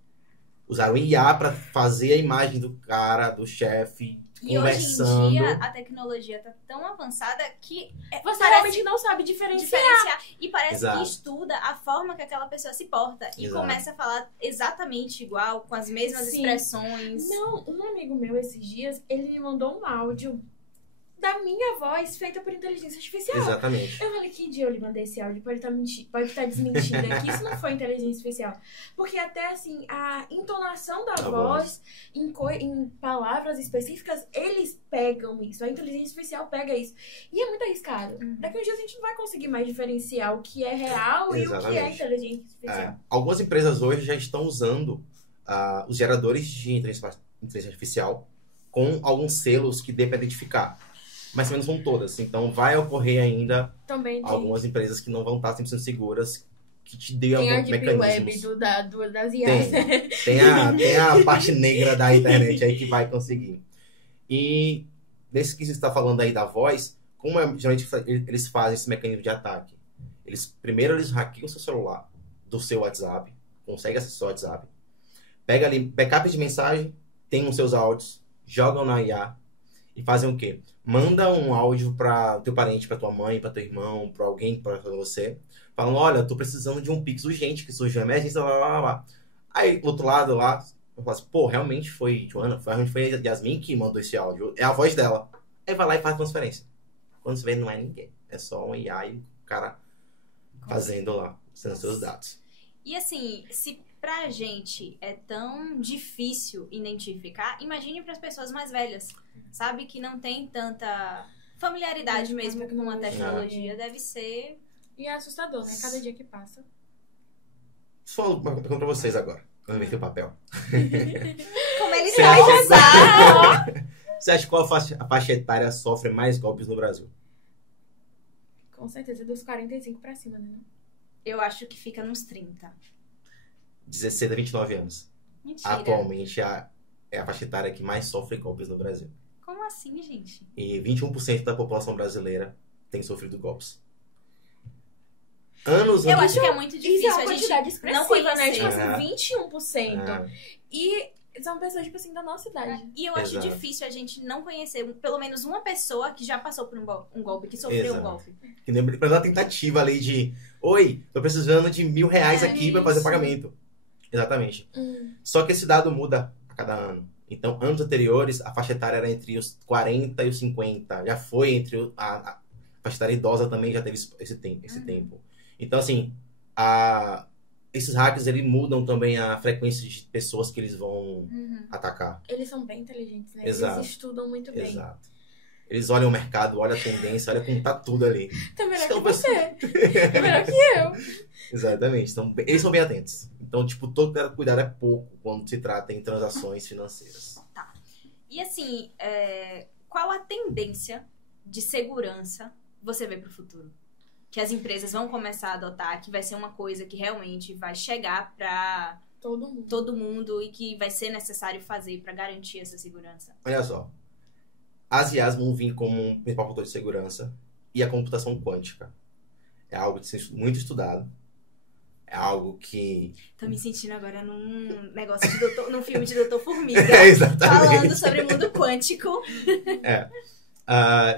Usaram IA para fazer a imagem do cara, do chefe, conversando. E hoje em dia, a tecnologia tá tão avançada que você realmente não sabe diferenciar. E parece Exato. que estuda a forma que aquela pessoa se porta. E Exato. começa a falar exatamente igual, com as mesmas Sim. expressões. Não, um amigo meu esses dias, ele me mandou um áudio da minha voz feita por inteligência artificial. Exatamente. Eu falei, que dia eu lhe mandei esse áudio? Pode estar desmentindo aqui. Isso não foi inteligência artificial. Porque até, assim, a entonação da voz, em palavras específicas, eles pegam isso. A inteligência artificial pega isso. E é muito arriscado. Daqui a uns dias a gente não vai conseguir mais diferenciar o que é real e o que é inteligência artificial. Algumas empresas hoje já estão usando os geradores de inteligência artificial com alguns selos que dê para identificar. Mas também não são todas. Então, vai ocorrer ainda Também algumas empresas que não vão estar 100% seguras, que te dê alguns tem a Deep mecanismos. Web das IAs. Tem a parte negra da internet aí que vai conseguir. E nesse que você está falando aí da voz, como geralmente eles fazem esse mecanismo de ataque? Primeiro eles hackeiam o seu celular do seu WhatsApp, conseguem acessar o WhatsApp, pega ali backup de mensagem, tem os seus áudios, jogam na IA, E fazem o quê? Manda um áudio pra teu parente, pra tua mãe, pra teu irmão, pra alguém, pra você. Falando, olha, tô precisando de um Pix urgente, que surgiu uma emergência, lá, lá, lá, lá. Aí, do outro lado lá, eu falo assim, pô, realmente foi Joana, realmente foi a Yasmin que mandou esse áudio. É a voz dela. Aí vai lá e faz a transferência. Quando você vê, não é ninguém. É só um IA e o cara fazendo lá, sendo seus dados. E assim, se pra gente é tão difícil identificar, imagine para as pessoas mais velhas, sabe? Que não tem tanta familiaridade mesmo com a tecnologia. Deve ser... E é assustador, né? Cada dia que passa. Só uma pergunta pra vocês agora. Vamos ver o papel. Como ele Você vai acha- usar? Você acha que qual a faixa etária sofre mais golpes no Brasil? Com certeza, dos 45 pra cima, né? Eu acho que fica nos 30. 16 a 29 anos. Mentira. Atualmente é a faixa etária que mais sofre golpes no Brasil. Como assim, gente? E 21% da população brasileira tem sofrido golpes. Anos Eu antes... acho que é muito Isso difícil é uma a quantidade gente não expressiva, né? conhecer. Tipo É. assim, 21%. Ah, E são pessoas, tipo assim, da nossa idade. E eu acho Exato. difícil a gente não conhecer pelo menos uma pessoa que já passou por um golpe, que sofreu um Exato. golpe. que nem uma tentativa ali de... Oi, tô precisando de R$1.000 aqui pra fazer o isso. pagamento. Exatamente. Só que esse dado muda a cada ano. Então, anos anteriores, a faixa etária era entre os 40 e os 50. Já foi entre a faixa etária idosa também, já teve esse tempo. Então, assim, esses hackers, eles mudam também a frequência de pessoas que eles vão atacar. Eles são bem inteligentes, né? Exato. Eles estudam muito bem. Exato. Eles olham o mercado, olham a tendência, olham como tá tudo ali. Tá melhor São que você. Tá melhor que eu. Exatamente. Então, eles são bem atentos. Então, tipo, todo cuidado é pouco quando se trata em transações financeiras. E assim, qual a tendência de segurança você vê pro futuro? Que as empresas vão começar a adotar, que vai ser uma coisa que realmente vai chegar pra Todo mundo. todo mundo e que vai ser necessário fazer pra garantir essa segurança. Olha só. As IAs vão vir como um principal fator de segurança e a computação quântica. É algo de ser muito estudado. É algo que... Tô me sentindo agora num negócio num filme de Doutor Formiga. Exatamente. Falando sobre o mundo quântico.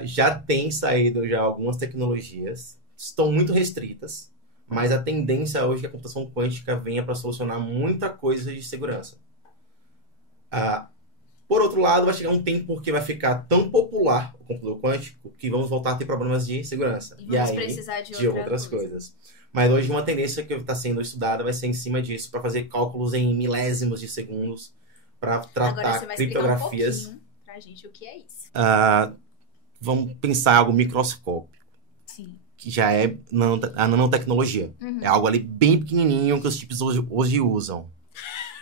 Já tem saído já algumas tecnologias. Estão muito restritas. Mas a tendência hoje é que a computação quântica venha para solucionar muita coisa de segurança. Por outro lado, vai chegar um tempo que vai ficar tão popular o computador quântico que vamos voltar a ter problemas de segurança. E vamos aí, precisar de outras coisas. Mas hoje uma tendência que está sendo estudada vai ser em cima disso, para fazer cálculos em milésimos de segundos, para Agora tratar você vai explicar criptografias. um pouquinho pra gente o que é isso. Vamos pensar em algo microscópico, Sim. que já é a nanotecnologia. Uhum. É algo ali bem pequenininho que os chips hoje usam.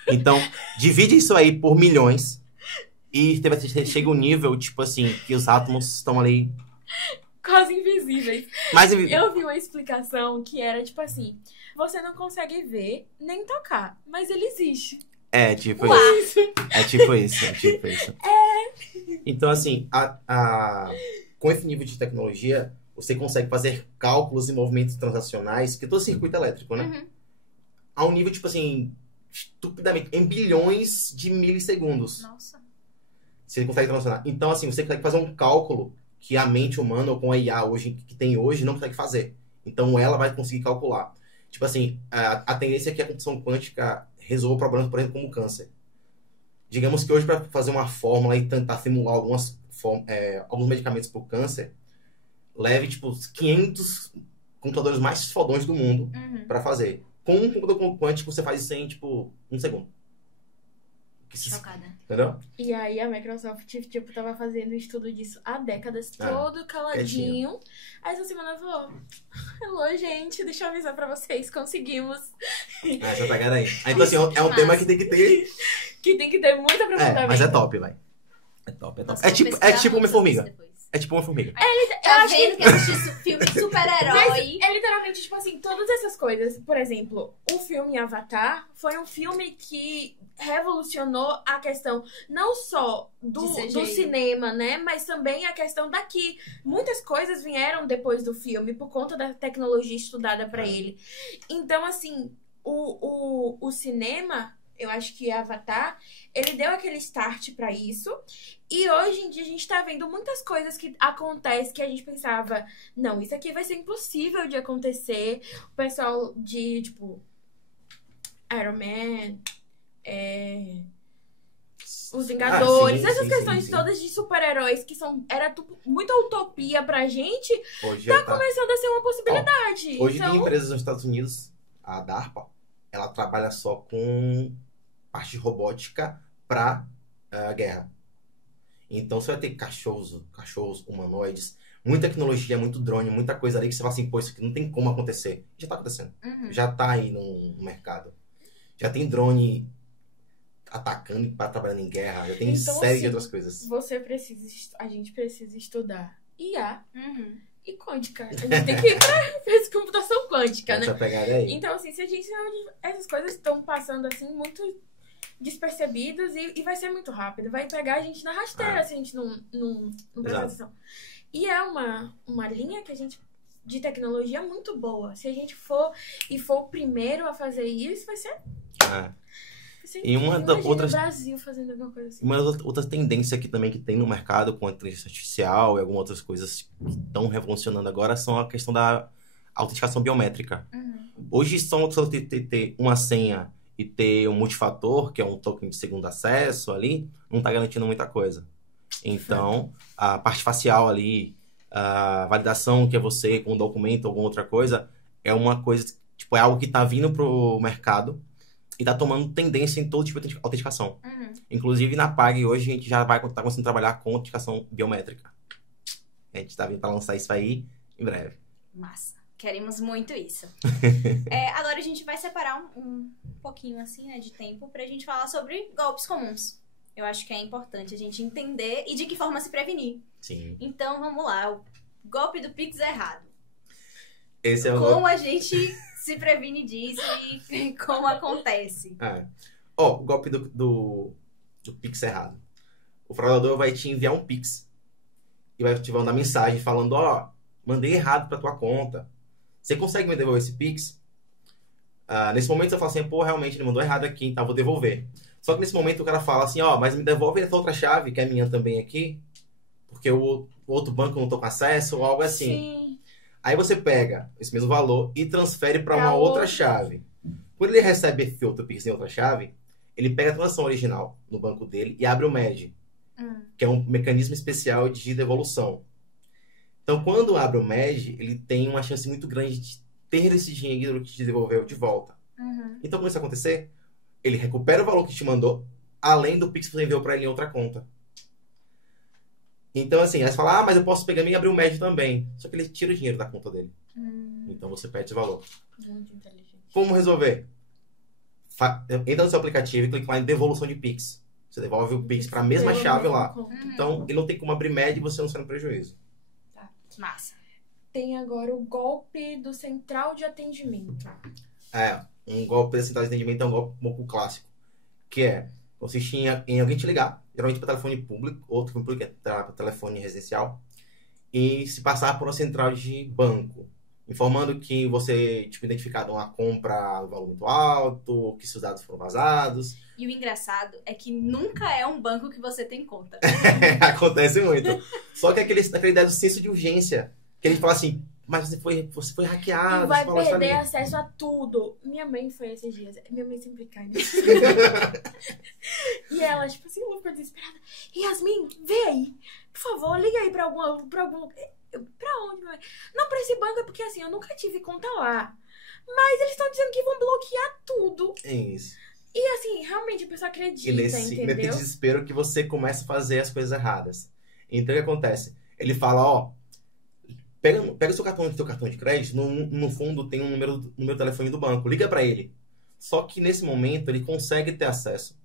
Então, divide isso aí por milhões e chega um nível, tipo assim, que os átomos estão ali... Quase invisíveis. mais Eu vi uma explicação que era tipo assim: você não consegue ver nem tocar, mas ele existe. É tipo Uau. isso. É tipo isso. Então, assim, com esse nível de tecnologia, você consegue fazer cálculos e movimentos transacionais, que é todo circuito elétrico, né? Uhum. A um nível, tipo assim, estupidamente, em bilhões de milissegundos. Nossa. Você consegue transacionar. Então, assim, você consegue fazer um cálculo que a mente humana, ou com a IA que tem hoje, não consegue fazer. Então, ela vai conseguir calcular. Tipo assim, a tendência é que a computação quântica resolva problemas, por exemplo, como o câncer. Digamos que hoje, para fazer uma fórmula e tentar simular alguns medicamentos para o câncer, leve, tipo, 500 computadores mais fodões do mundo para fazer. Com um computador quântico, você faz isso em, tipo, 1 segundo. Chocada. Entendeu? E aí a Microsoft, tipo, tava fazendo um estudo disso há décadas, todo caladinho. Aí essa semana falou: hello, gente, deixa eu avisar pra vocês, conseguimos. Essa pegada aí. Então, assim, é um tema que tem que ter... Que tem que ter muito aprofundamento. mas é top, vai. É top. Nossa, É vou tipo pesquisar uma muito sobre formiga. isso depois. É tipo uma formiga. Tá acho vendo que assistir filme de super-herói? É literalmente, tipo assim, todas essas coisas. Por exemplo, o filme Avatar foi um filme que revolucionou a questão não só do cinema, né? Mas também a questão daqui. Muitas coisas vieram depois do filme por conta da tecnologia estudada pra ele. Então, assim, o cinema Eu acho que Avatar, ele deu aquele start pra isso. E hoje em dia a gente tá vendo muitas coisas que acontecem que a gente pensava, não, isso aqui vai ser impossível de acontecer. O pessoal de, tipo, Iron Man, Os Vingadores, sim, essas sim, questões sim. todas de super-heróis que era muita utopia pra gente, Hoje tá começando a ser uma possibilidade. Hoje Então, tem empresas nos Estados Unidos, a DARPA, ela trabalha só com parte de robótica para guerra. Então você vai ter cachorros humanoides, muita tecnologia, muito drone, muita coisa ali que você fala assim, pô, isso aqui não tem como acontecer. Já tá acontecendo. Já tá aí no mercado. Já tem drone atacando e trabalhando em guerra. Já tem Então, série de sim, outras coisas. a gente precisa estudar IA Uhum. e quântica. A gente tem que ir pra computação quântica, né? Essa pegada aí. Então, assim, se a gente essas coisas estão passando assim muito despercebidas e vai ser muito rápido. Vai pegar a gente na rasteira se a gente não prestar atenção. E é uma linha que a gente de tecnologia muito boa. Se a gente for o primeiro a fazer isso, vai ser E uma das outras no Brasil fazendo alguma coisa assim. Uma das outras tendências aqui também que tem no mercado com a inteligência artificial e algumas outras coisas que estão revolucionando agora são a questão da autenticação biométrica. Hoje só ter uma senha e ter um multifator, que é um token de segundo acesso ali, não está garantindo muita coisa. Então, a parte facial ali, a validação que é você com um documento ou alguma outra coisa, é uma coisa, tipo, é algo que está vindo pro mercado e está tomando tendência em todo tipo de autenticação. Inclusive, na PAG, hoje, a gente já vai estar começando a trabalhar com autenticação biométrica. A gente está vindo para lançar isso aí em breve. Massa. Queremos muito isso. Agora a gente vai separar um pouquinho, assim, né, de tempo pra gente falar sobre golpes comuns. Eu acho que é importante a gente entender e de que forma se prevenir. Sim. Então, vamos lá. O golpe do Pix errado. Esse é o Como a gente se previne disso e como acontece. O golpe do Pix errado. O fraudador vai te enviar um Pix e vai te mandar mensagem falando, mandei errado pra tua conta. Você consegue me devolver esse Pix? Nesse momento você fala assim, pô, realmente ele mandou errado aqui, então eu vou devolver. Só que nesse momento o cara fala assim, mas me devolve essa outra chave, que é minha também aqui, porque o outro banco não tô com acesso, ou algo assim. Sim. Aí você pega esse mesmo valor e transfere para uma outra chave. Quando ele recebe esse outro Pix em outra chave, ele pega a transação original no banco dele e abre o MED, que é um mecanismo especial de devolução. Então, quando abre o MED, ele tem uma chance muito grande de ter esse dinheiro que te devolveu de volta. Então, quando isso acontecer, ele recupera o valor que te mandou, além do Pix que você enviou para ele em outra conta. Então, assim, aí você fala, mas eu posso pegar e abrir o MED também. Só que ele tira o dinheiro da conta dele. Então, você perde esse valor. Muito inteligente. Como resolver? Entra no seu aplicativo e clica lá em devolução de Pix. Você devolve o Pix para a mesma chave lá. Então, ele não tem como abrir MED e você não sai no prejuízo. Massa. Tem agora o golpe do central de atendimento. Um golpe da central de atendimento é um golpe um pouco clássico. Que consiste em alguém te ligar, geralmente para telefone público, outro público é para telefone residencial, e se passar por uma central de banco, informando que você, identificado uma compra um valor muito alto, que seus dados foram vazados. E o engraçado é que nunca é um banco que você tem conta. Acontece muito. Só que aquela ideia do senso de urgência, que ele fala assim, mas você foi hackeado. E vai você perder acesso a tudo. Minha mãe foi esses dias. Minha mãe sempre cai nisso. E ela, tipo assim, ela ficou desesperada. Yasmin, vê aí. Por favor, liga aí pra algum... Pra onde, mãe? Não, pra esse banco é porque, assim, eu nunca tive conta lá. Mas eles estão dizendo que vão bloquear tudo. É isso. E, assim, realmente a pessoa acredita, entendeu? Nesse desespero que você começa a fazer as coisas erradas. Então, o que acontece? Ele fala, pega o seu cartão de crédito, no fundo tem um número de telefone do banco, liga pra ele. Só que, nesse momento, ele consegue ter acesso.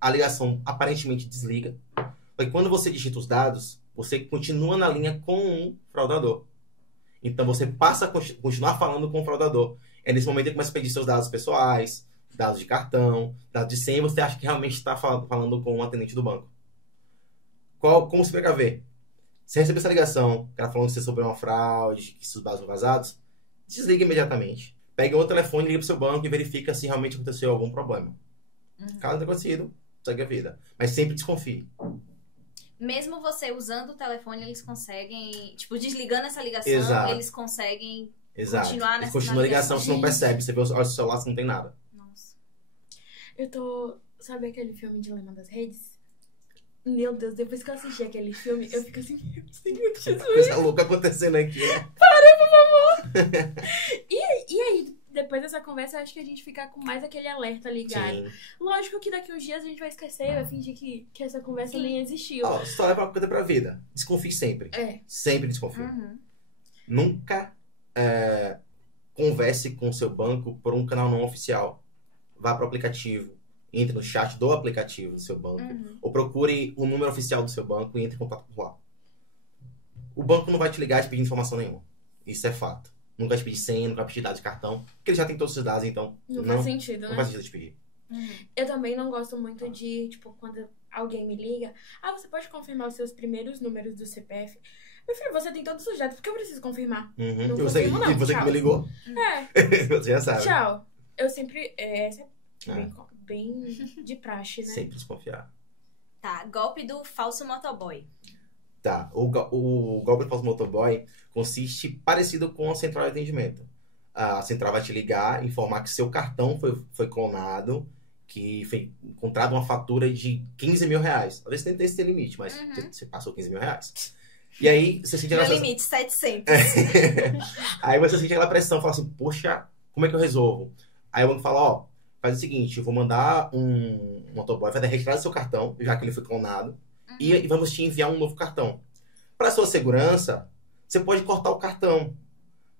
A ligação aparentemente desliga. Porque quando você digita os dados, você continua na linha com um fraudador. Então, você passa a continuar falando com o fraudador. É nesse momento que ele começa a pedir seus dados pessoais, dados de cartão, dados de senha, você acha que realmente está falando com um atendente do banco. Como se precaver? Você recebe essa ligação, o cara falando que você sofreu uma fraude, que seus dados foram vazados, desliga imediatamente. Pega outro telefone, liga para o seu banco e verifica se realmente aconteceu algum problema. Caso tenha acontecido, segue a vida. Mas sempre desconfie. Mesmo você usando o telefone, eles conseguem, tipo, desligando essa ligação, Exato. eles conseguem Exato. continuar Ele nessa continua a ligação, ligação. você não percebe. Você vê o celular, você não tem nada. Nossa. Eu tô... Sabe aquele filme Dilema das Redes? Meu Deus, depois que eu assisti aquele filme, eu fico assim, meu Senhor Jesus. Coisa louca acontecendo aqui, né? E aí, depois dessa conversa, eu acho que a gente fica com mais aquele alerta ligado. Sim. Lógico que daqui uns dias a gente vai esquecer, vai fingir que essa conversa Sim. nem existiu. Ó, só leva uma coisa pra vida. Desconfie sempre. É. Sempre desconfie. Uhum. Nunca converse com o seu banco por um canal não oficial. Vá pro aplicativo. Entre no chat do aplicativo do seu banco. Uhum. Ou procure o número oficial do seu banco e entre em contato por lá. O banco não vai te ligar e te pedir informação nenhuma. Isso é fato. Nunca vai te pedir senha, nunca vai te pedir dados de cartão. Porque ele já tem todos os dados, então Não não faz sentido, não né? faz sentido te pedir. Uhum. Eu também não gosto muito de, tipo, quando alguém me liga, você pode confirmar os seus primeiros números do CPF? Meu filho, você tem todos os dados, por que eu preciso confirmar? Uhum. Não E você, confirmo, não. e você que Tchau. me ligou, É, você já sabe. tchau. Eu sempre... Essa é Ah, bem de praxe, né? sempre desconfiar. Tá, golpe do falso motoboy. Tá, o golpe do falso motoboy consiste parecido com a central de atendimento. A central vai te ligar, informar que seu cartão foi clonado, que foi encontrada uma fatura de 15 mil reais. Talvez você tenha esse limite, mas Uhum. você passou 15 mil reais. E aí você sente Meu aquela limite, 700. Aí você sente aquela pressão, fala assim, poxa, como é que eu resolvo? Aí o banco fala, ó, faz o seguinte, eu vou mandar um motoboy fazer a retirada do seu cartão, já que ele foi clonado, e vamos te enviar um novo cartão. Para sua segurança, você pode cortar o cartão,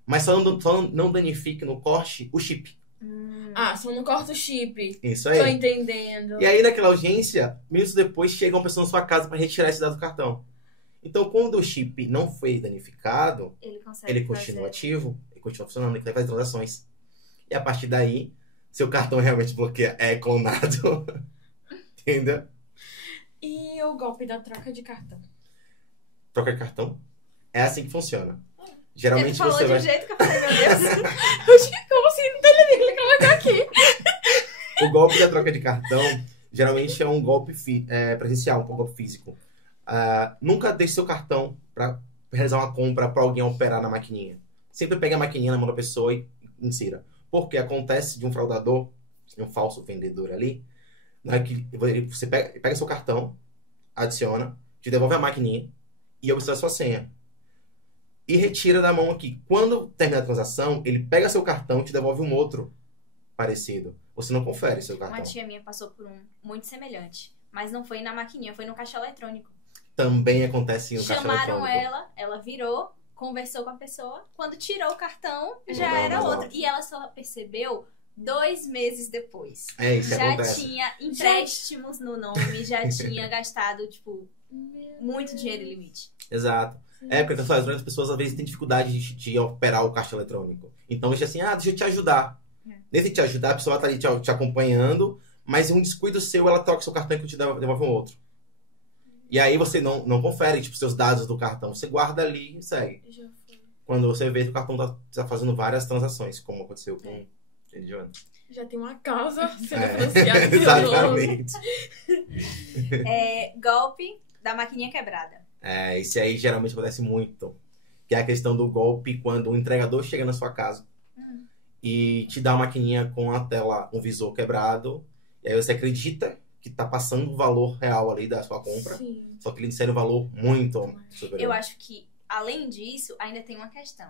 mas só não danifique no corte o chip. Só não corta o chip. Isso Tô aí. entendendo. E aí, naquela urgência, minutos depois, chega uma pessoa na sua casa para retirar esse dado do cartão. Então, quando o chip não foi danificado, Ele consegue ele continua fazer. ativo, ele continua funcionando, ele vai fazer transações. E a partir daí, seu cartão realmente bloqueia, é clonado. Entendeu? E o golpe da troca de cartão? Troca de cartão. É assim que funciona. Ele Geralmente falou você de um vai... jeito que eu falei, meu Deus. Como assim? Não tá entendendo? Ele colocou aqui. O golpe da troca de cartão, geralmente é um golpe presencial, um golpe físico. Nunca deixe seu cartão para realizar uma compra para alguém operar na maquininha. Sempre pegue a maquininha na mão da pessoa e insira. Porque acontece de um fraudador, um falso vendedor ali, né, que você pega seu cartão, adiciona, te devolve a maquininha e observa a sua senha. E retira da mão aqui. Quando termina a transação, ele pega seu cartão e te devolve um outro parecido. Você não confere seu cartão. Uma tia minha passou por um muito semelhante. Mas não foi na maquininha, foi no caixa eletrônico. Também acontece no caixa Chamaram eletrônico. ela virou, conversou com a pessoa. Quando tirou o cartão, já Não, era não. outra. E ela só percebeu 2 meses depois. É isso que Já acontece. tinha empréstimos no nome, já tinha gastado, tipo, muito dinheiro em limite. Exato. É, porque as pessoas às vezes têm dificuldade de operar o caixa eletrônico. Então, deixa assim, deixa eu te ajudar. Nesse te ajudar, a pessoa vai estar ali te acompanhando, mas em um descuido seu, ela troca seu cartão e te devolve um outro. E aí você não confere, tipo, seus dados do cartão. Você guarda ali e segue. Já foi. Quando você vê que o cartão tá fazendo várias transações, como aconteceu com o Edione. Já tem uma causa sendo financiada pelo Exatamente. Golpe da maquininha quebrada. Esse aí geralmente acontece muito. Que é a questão do golpe quando o entregador chega na sua casa e te dá uma maquininha com a tela, um visor quebrado. E aí você acredita que tá passando o valor real ali da sua compra. Sim. Só que ele insere um valor muito superior. Eu acho que, além disso, ainda tem uma questão.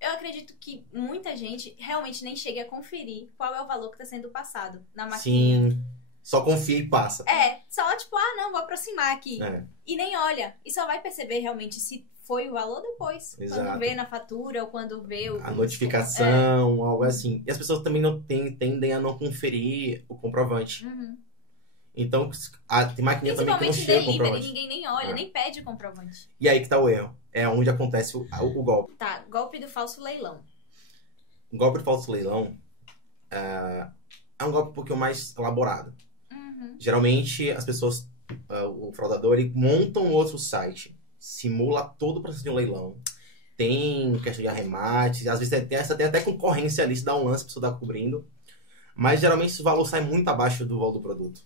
Eu acredito que muita gente realmente nem chega a conferir qual é o valor que está sendo passado na maquininha. Sim. Só confia e passa. Só tipo, não, vou aproximar aqui. É. E nem olha. E só vai perceber realmente se foi o valor depois. Exato. Quando vê na fatura ou quando vê A notificação, algo assim. E as pessoas também tendem a não conferir o comprovante. Uhum. Então, tem maquininha também que não Principalmente em chega o delivery, comprovante. ninguém nem olha, nem pede o comprovante. E aí que tá o erro. É onde acontece o golpe. Tá, golpe do falso leilão. O golpe do falso leilão é um golpe um pouquinho mais elaborado. Uhum. Geralmente, as pessoas, o fraudador, ele monta um outro site, simula todo o processo de um leilão, tem questão de arremate, às vezes tem até concorrência ali, se dá um lance, a pessoa tá cobrindo, Mas geralmente esse valor sai muito abaixo do valor do produto.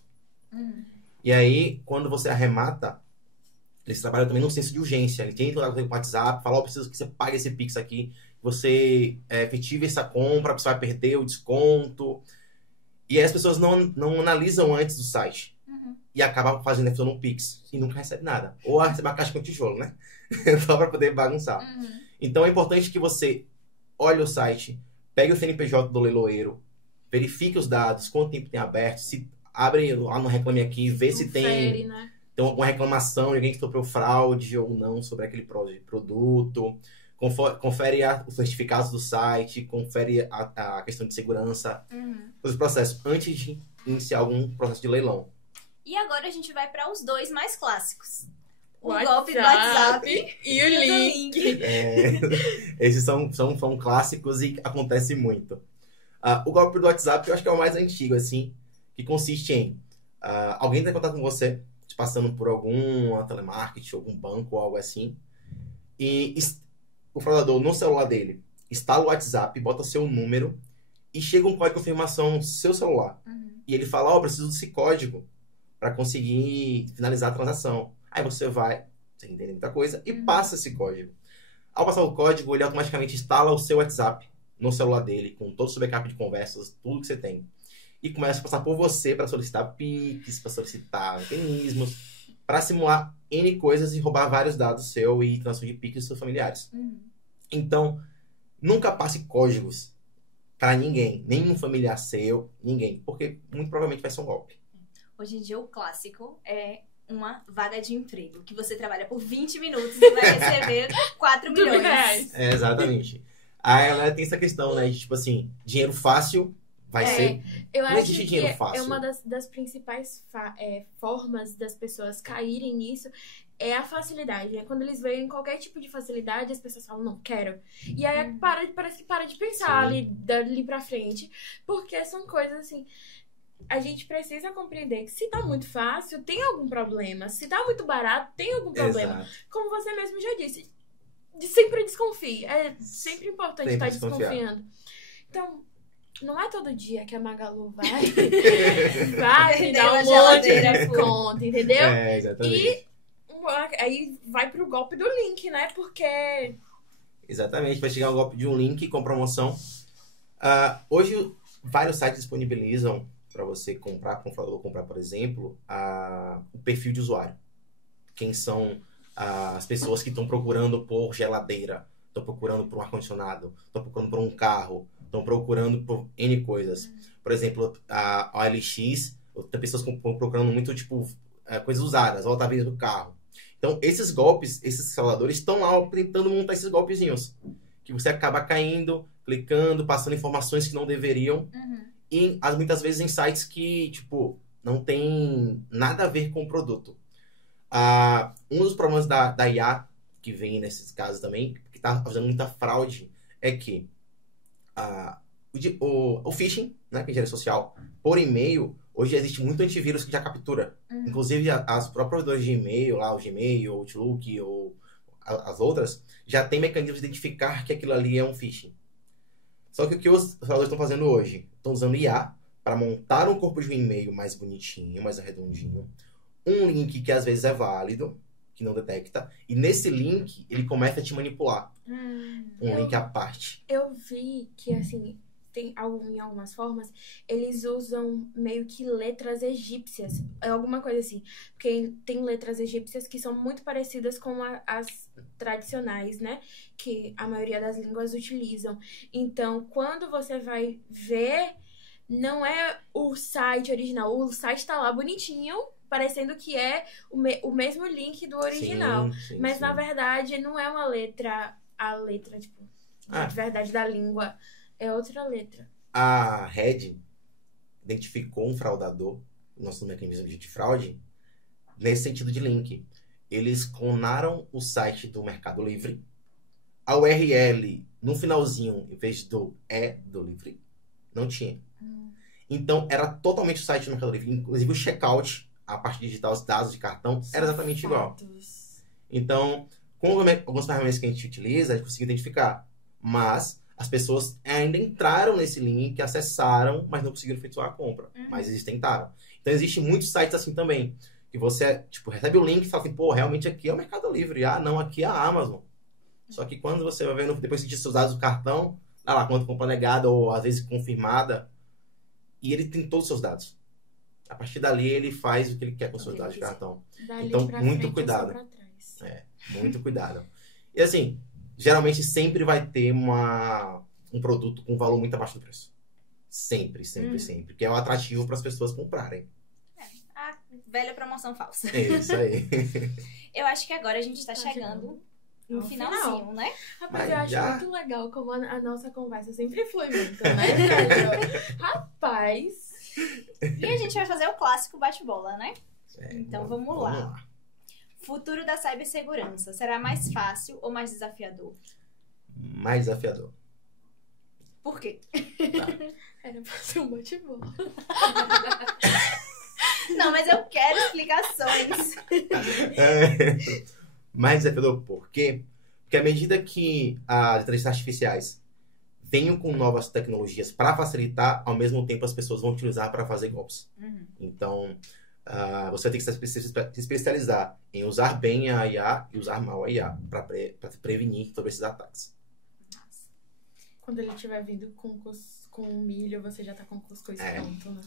Uhum. E aí, quando você arremata, eles trabalham também no senso de urgência. Ele tem que com o WhatsApp, falar, preciso que você pague esse Pix aqui, você efetive essa compra, você vai perder o desconto. E aí as pessoas não analisam antes do site. Uhum. E acabam fazendo no Pix e nunca recebe nada. Ou recebe uma caixa com tijolo, né? Só para poder bagunçar. Uhum. Então é importante que você olhe o site, pegue o CNPJ do leiloeiro, verifique os dados, quanto tempo tem aberto, se abre lá no Reclame Aqui, vê se tem né? alguma reclamação de alguém que sofreu fraude ou não sobre aquele produto. Confere os certificados do site, confere a questão de segurança, Uhum. os processos antes de iniciar algum processo de leilão. E agora a gente vai para os dois mais clássicos. O WhatsApp golpe do WhatsApp e o do link. Esses são clássicos e acontece muito. O golpe do WhatsApp eu acho que é o mais antigo, assim, que consiste em alguém entrar em contato com você, te passando por algum telemarketing, algum banco ou algo assim, e o fraudador no celular dele instala o WhatsApp, bota seu número e chega um código de confirmação no seu celular. Uhum. E ele fala, preciso desse código para conseguir finalizar a transação. Aí você vai, sem entender muita coisa, e passa esse código. Ao passar o código, ele automaticamente instala o seu WhatsApp no celular dele, com todo o seu backup de conversas, tudo que você tem. E começa a passar por você para solicitar Pix, para solicitar mecanismos, para simular N coisas e roubar vários dados seu e transferir Pix dos seus familiares. Uhum. Então, nunca passe códigos para ninguém, nenhum familiar seu, ninguém, porque muito provavelmente vai ser um golpe. Hoje em dia o clássico é uma vaga de emprego, que você trabalha por 20 minutos e vai receber 4 milhões. Exatamente. Aí ela tem essa questão, né, de tipo assim, dinheiro fácil vai ser... Eu Não acho existe que dinheiro fácil. uma das principais formas das pessoas caírem nisso é a facilidade, né? Quando eles veem qualquer tipo de facilidade, as pessoas falam, não, quero. E aí parece que para de pensar dali pra frente, porque são coisas assim... A gente precisa compreender que se tá muito fácil, tem algum problema. Se tá muito barato, tem algum problema. Exato. Como você mesmo já disse, sempre desconfie. É sempre importante Sempre estar desconfiar. desconfiando. Então, não é todo dia que a Magalu vai me Deu dar a um monte geladeira de desconto, entendeu? Exatamente. E aí vai pro golpe do link, né? Porque... Exatamente, vai chegar um golpe de um link com promoção. Hoje, vários sites disponibilizam para você comprar, por exemplo, o perfil de usuário. Quem são as pessoas que estão procurando por geladeira, estão procurando por um ar-condicionado, estão procurando por um carro, estão procurando por N coisas. Por exemplo, a OLX, tem pessoas procurando muito, tipo, coisas usadas, volta a vez do carro. Então, esses golpes, esses escaladores estão lá tentando montar esses golpezinhos. Que você acaba caindo, clicando, passando informações que não deveriam. Uhum. E muitas vezes em sites que, tipo, não tem nada a ver com o produto. Um dos problemas da IA, que vem nesses casos também, que está fazendo muita fraude, é que o phishing, né, que é engenharia social, por e-mail, hoje existe muito antivírus que já captura. Uhum. Inclusive, as próprias provedores de e-mail, lá, o Gmail, o Outlook, ou as outras, já tem mecanismos de identificar que aquilo ali é um phishing. Só que o que os fraudes estão fazendo hoje? Estão usando IA para montar um corpo de um e-mail mais bonitinho, mais arredondinho. Um link que às vezes é válido, que não detecta. E nesse link, ele começa a te manipular. Link à parte. Eu vi que, assim, em algumas formas, eles usam meio que letras egípcias. Alguma coisa assim. Porque tem letras egípcias que são muito parecidas com as tradicionais, né? Que a maioria das línguas utilizam. Então, quando você vai ver, não é o site original. O site tá lá bonitinho, parecendo que é o mesmo link do original. Sim, mas, sim. na verdade, não é uma letra... A letra, tipo, de verdade da língua. É outra letra. A Red identificou um fraudador, nosso mecanismo de fraude, nesse sentido de link. Eles clonaram o site do Mercado Livre. A URL, no finalzinho, em vez do do Livre, não tinha. Então, era totalmente o site do Mercado Livre. Inclusive, o checkout, a parte digital, os dados de cartão, era exatamente igual. Então, com algumas ferramentas que a gente utiliza, a gente consegue identificar. Mas As pessoas ainda entraram nesse link, acessaram, mas não conseguiram efetuar a compra. Mas eles tentaram. Então, existem muitos sites assim também. Que você, tipo, recebe o link e fala assim, pô, realmente aqui é o Mercado Livre. Ah, não, aqui é a Amazon. Só que quando você vai ver, depois de seus dados do cartão, tá lá, quanto compra negada ou às vezes confirmada, e ele tem todos os seus dados. A partir dali, ele faz o que ele quer com os seus dados de cartão. Dali Então, pra muito frente, cuidado. só pra trás. Muito cuidado. E assim, geralmente sempre vai ter um produto com valor muito abaixo do preço. Sempre. Que é um atrativo para as pessoas comprarem. A velha promoção falsa. É isso aí. Eu acho que agora a gente está chegando no finalzinho, né? Rapaz, Mas eu acho já- muito legal como a nossa conversa sempre flui muito, né, Caio? Rapaz... E a gente vai fazer o clássico bate-bola, né? É, Então vamos lá. Futuro da cibersegurança. Será mais fácil ou mais desafiador? Mais desafiador. Por quê? Era pra ser um bate-bola. Não, mas eu quero explicações. Mais desafiador por quê? Porque à medida que as inteligências artificiais venham com novas tecnologias para facilitar, ao mesmo tempo as pessoas vão utilizar para fazer golpes. Então, você vai ter que se especializar em usar bem a IA e usar mal a IA para prevenir sobre esses ataques. Quando ele estiver vindo com milho, você já tá com cuscuz pronto, né?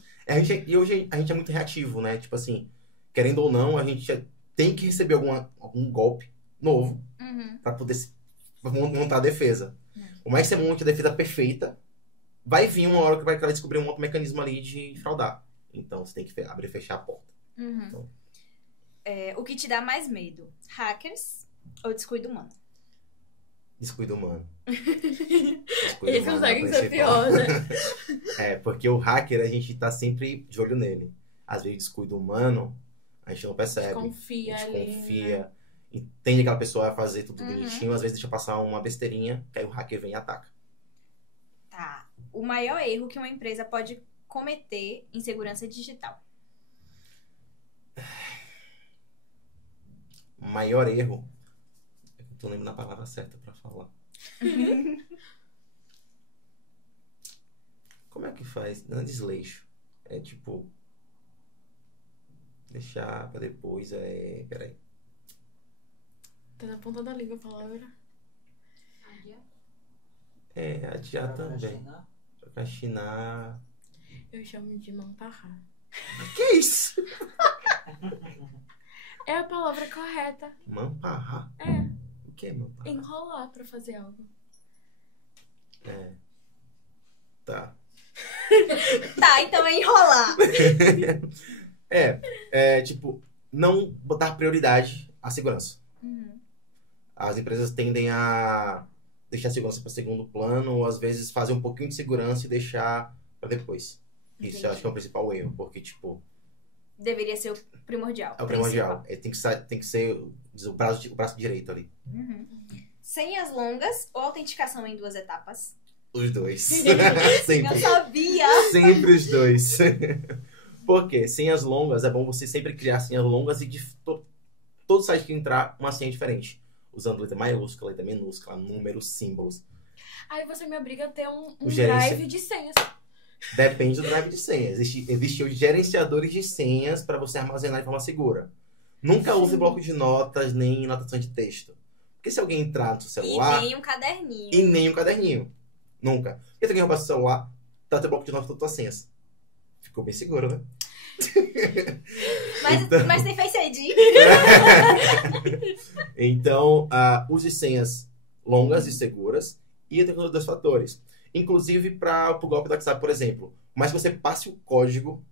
E hoje a gente é muito reativo, né? Tipo assim, querendo ou não, a gente tem que receber algum golpe novo para poder montar a defesa. Por mais que você monte a defesa perfeita, vai vir uma hora que vai descobrir um outro mecanismo ali de fraudar. Então, você tem que abrir e fechar a porta. Então, O que te dá mais medo? Hackers ou descuido humano? descuido humano. Eles conseguem ser pior, né? Porque o hacker, a gente tá sempre de olho nele. Às vezes, descuido humano, a gente não percebe. Confia a gente ali, confia. né? Entende que aquela pessoa vai fazer tudo bonitinho. Às vezes, deixa passar uma besteirinha, que aí o hacker vem e ataca. Tá. O maior erro que uma empresa pode cometer em segurança digital? O maior erro... Eu não tô lembrando a palavra certa pra falar. Como é que faz? Não é desleixo. É tipo... Deixar pra depois, Peraí. Tá na ponta da língua a palavra. Adiar também. Procrastinar. Eu chamo de mamparrar. Que é isso? É a palavra correta. Mamparrar? É. O que é mamparrar? Enrolar pra fazer algo. Tá. Tá, então é enrolar. Tipo, não botar prioridade à segurança. As empresas tendem a deixar a segurança para segundo plano, ou às vezes fazer um pouquinho de segurança e deixar para depois. Isso eu acho que é o principal erro, porque, tipo... Deveria ser o primordial. É o primordial. Tem que ser o braço direito ali. Senhas longas ou autenticação em 2 etapas? Os dois. Eu Sempre. sabia! Sempre os dois. Por quê? Senhas longas, é bom você sempre criar senhas longas e de todo site que entrar, uma senha diferente. Usando letra maiúscula, letra minúscula, números, símbolos. Aí você me obriga a ter um Gerência. drive de senhas. Depende do drive de senha. Existem os gerenciadores de senhas para você armazenar de forma segura. Nunca use bloco de notas nem anotação de texto. Porque se alguém entrar no seu celular... E nem um caderninho. E nem um caderninho. Nunca. Porque se alguém roubar seu celular, tá teu bloco de notas com tuas senhas. Ficou bem seguro, né? Mas tem Face ID. Então, use senhas longas e seguras e a tecnologia dos fatores. Inclusive para o golpe do WhatsApp, por exemplo. Mas se você passe o código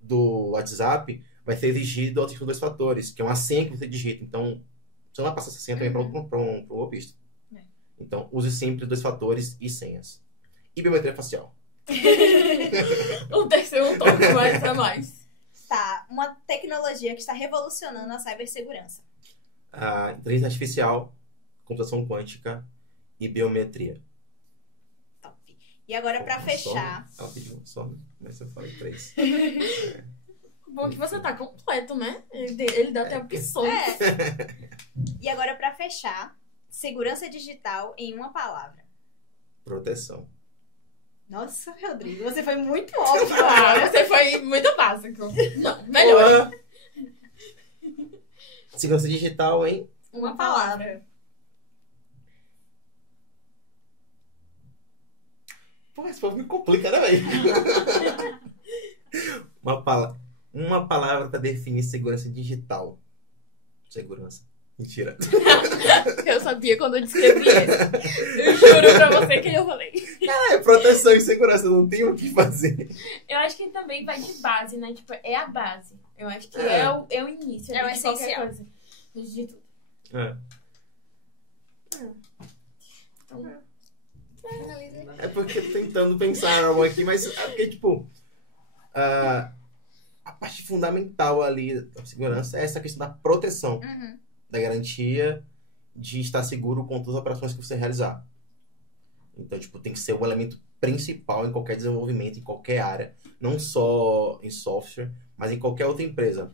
do WhatsApp, vai ser exigido a autenticação dos fatores, que é uma senha que você digita. Então, você não vai passar essa senha também para um golpista. Então, use sempre 2 fatores e senhas. E biometria facial. O terceiro toque mais a mais. Tá, uma tecnologia que está revolucionando a cibersegurança. A inteligência artificial, computação quântica e biometria. Top. E agora, para fechar... Ela pediu um só, né? Mas eu falei 3. Bom que você tá completo, né? Ele dá até opções. E agora, para fechar, segurança digital em uma palavra. Proteção. Nossa, Rodrigo, você foi muito óbvio. Ah, você foi muito básico. Não, melhor. Porra. Segurança digital, hein? Uma palavra. Porra, esse povo me complica, né, velho? Uma palavra para definir segurança digital. Segurança. Mentira. Eu sabia quando eu descrevi isso. Eu juro pra você que eu falei. Proteção e segurança, não tem o que fazer. Eu acho que também vai de base, né? Tipo, é a base. Eu acho que É. é o início É o de qualquer essencial. coisa. De tudo. Então, É porque eu tô tentando pensar algo aqui, mas é porque, tipo, a parte fundamental ali da segurança é essa questão da proteção, uhum. da garantia de estar seguro com todas as operações que você realizar. Então, tipo, tem que ser o elemento principal em qualquer desenvolvimento, em qualquer área, não só em software, mas em qualquer outra empresa.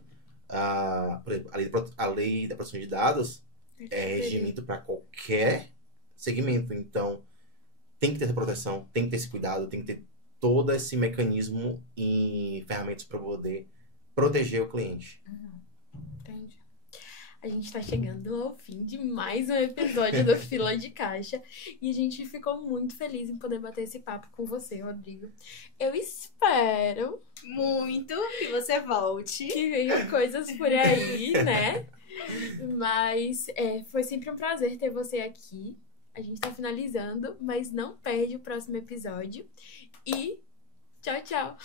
Por exemplo, a lei da proteção de dados é regimento para qualquer segmento. Então, tem que ter essa proteção, tem que ter esse cuidado, tem que ter todo esse mecanismo e ferramentas para poder proteger o cliente. Entendi. A gente tá chegando ao fim de mais um episódio do Fila de Caixa e a gente ficou muito feliz em poder bater esse papo com você, Rodrigo. Eu espero Muito que você volte. que venham coisas por aí, né? Mas foi sempre um prazer ter você aqui. A gente tá finalizando, mas não perde o próximo episódio. E tchau, tchau!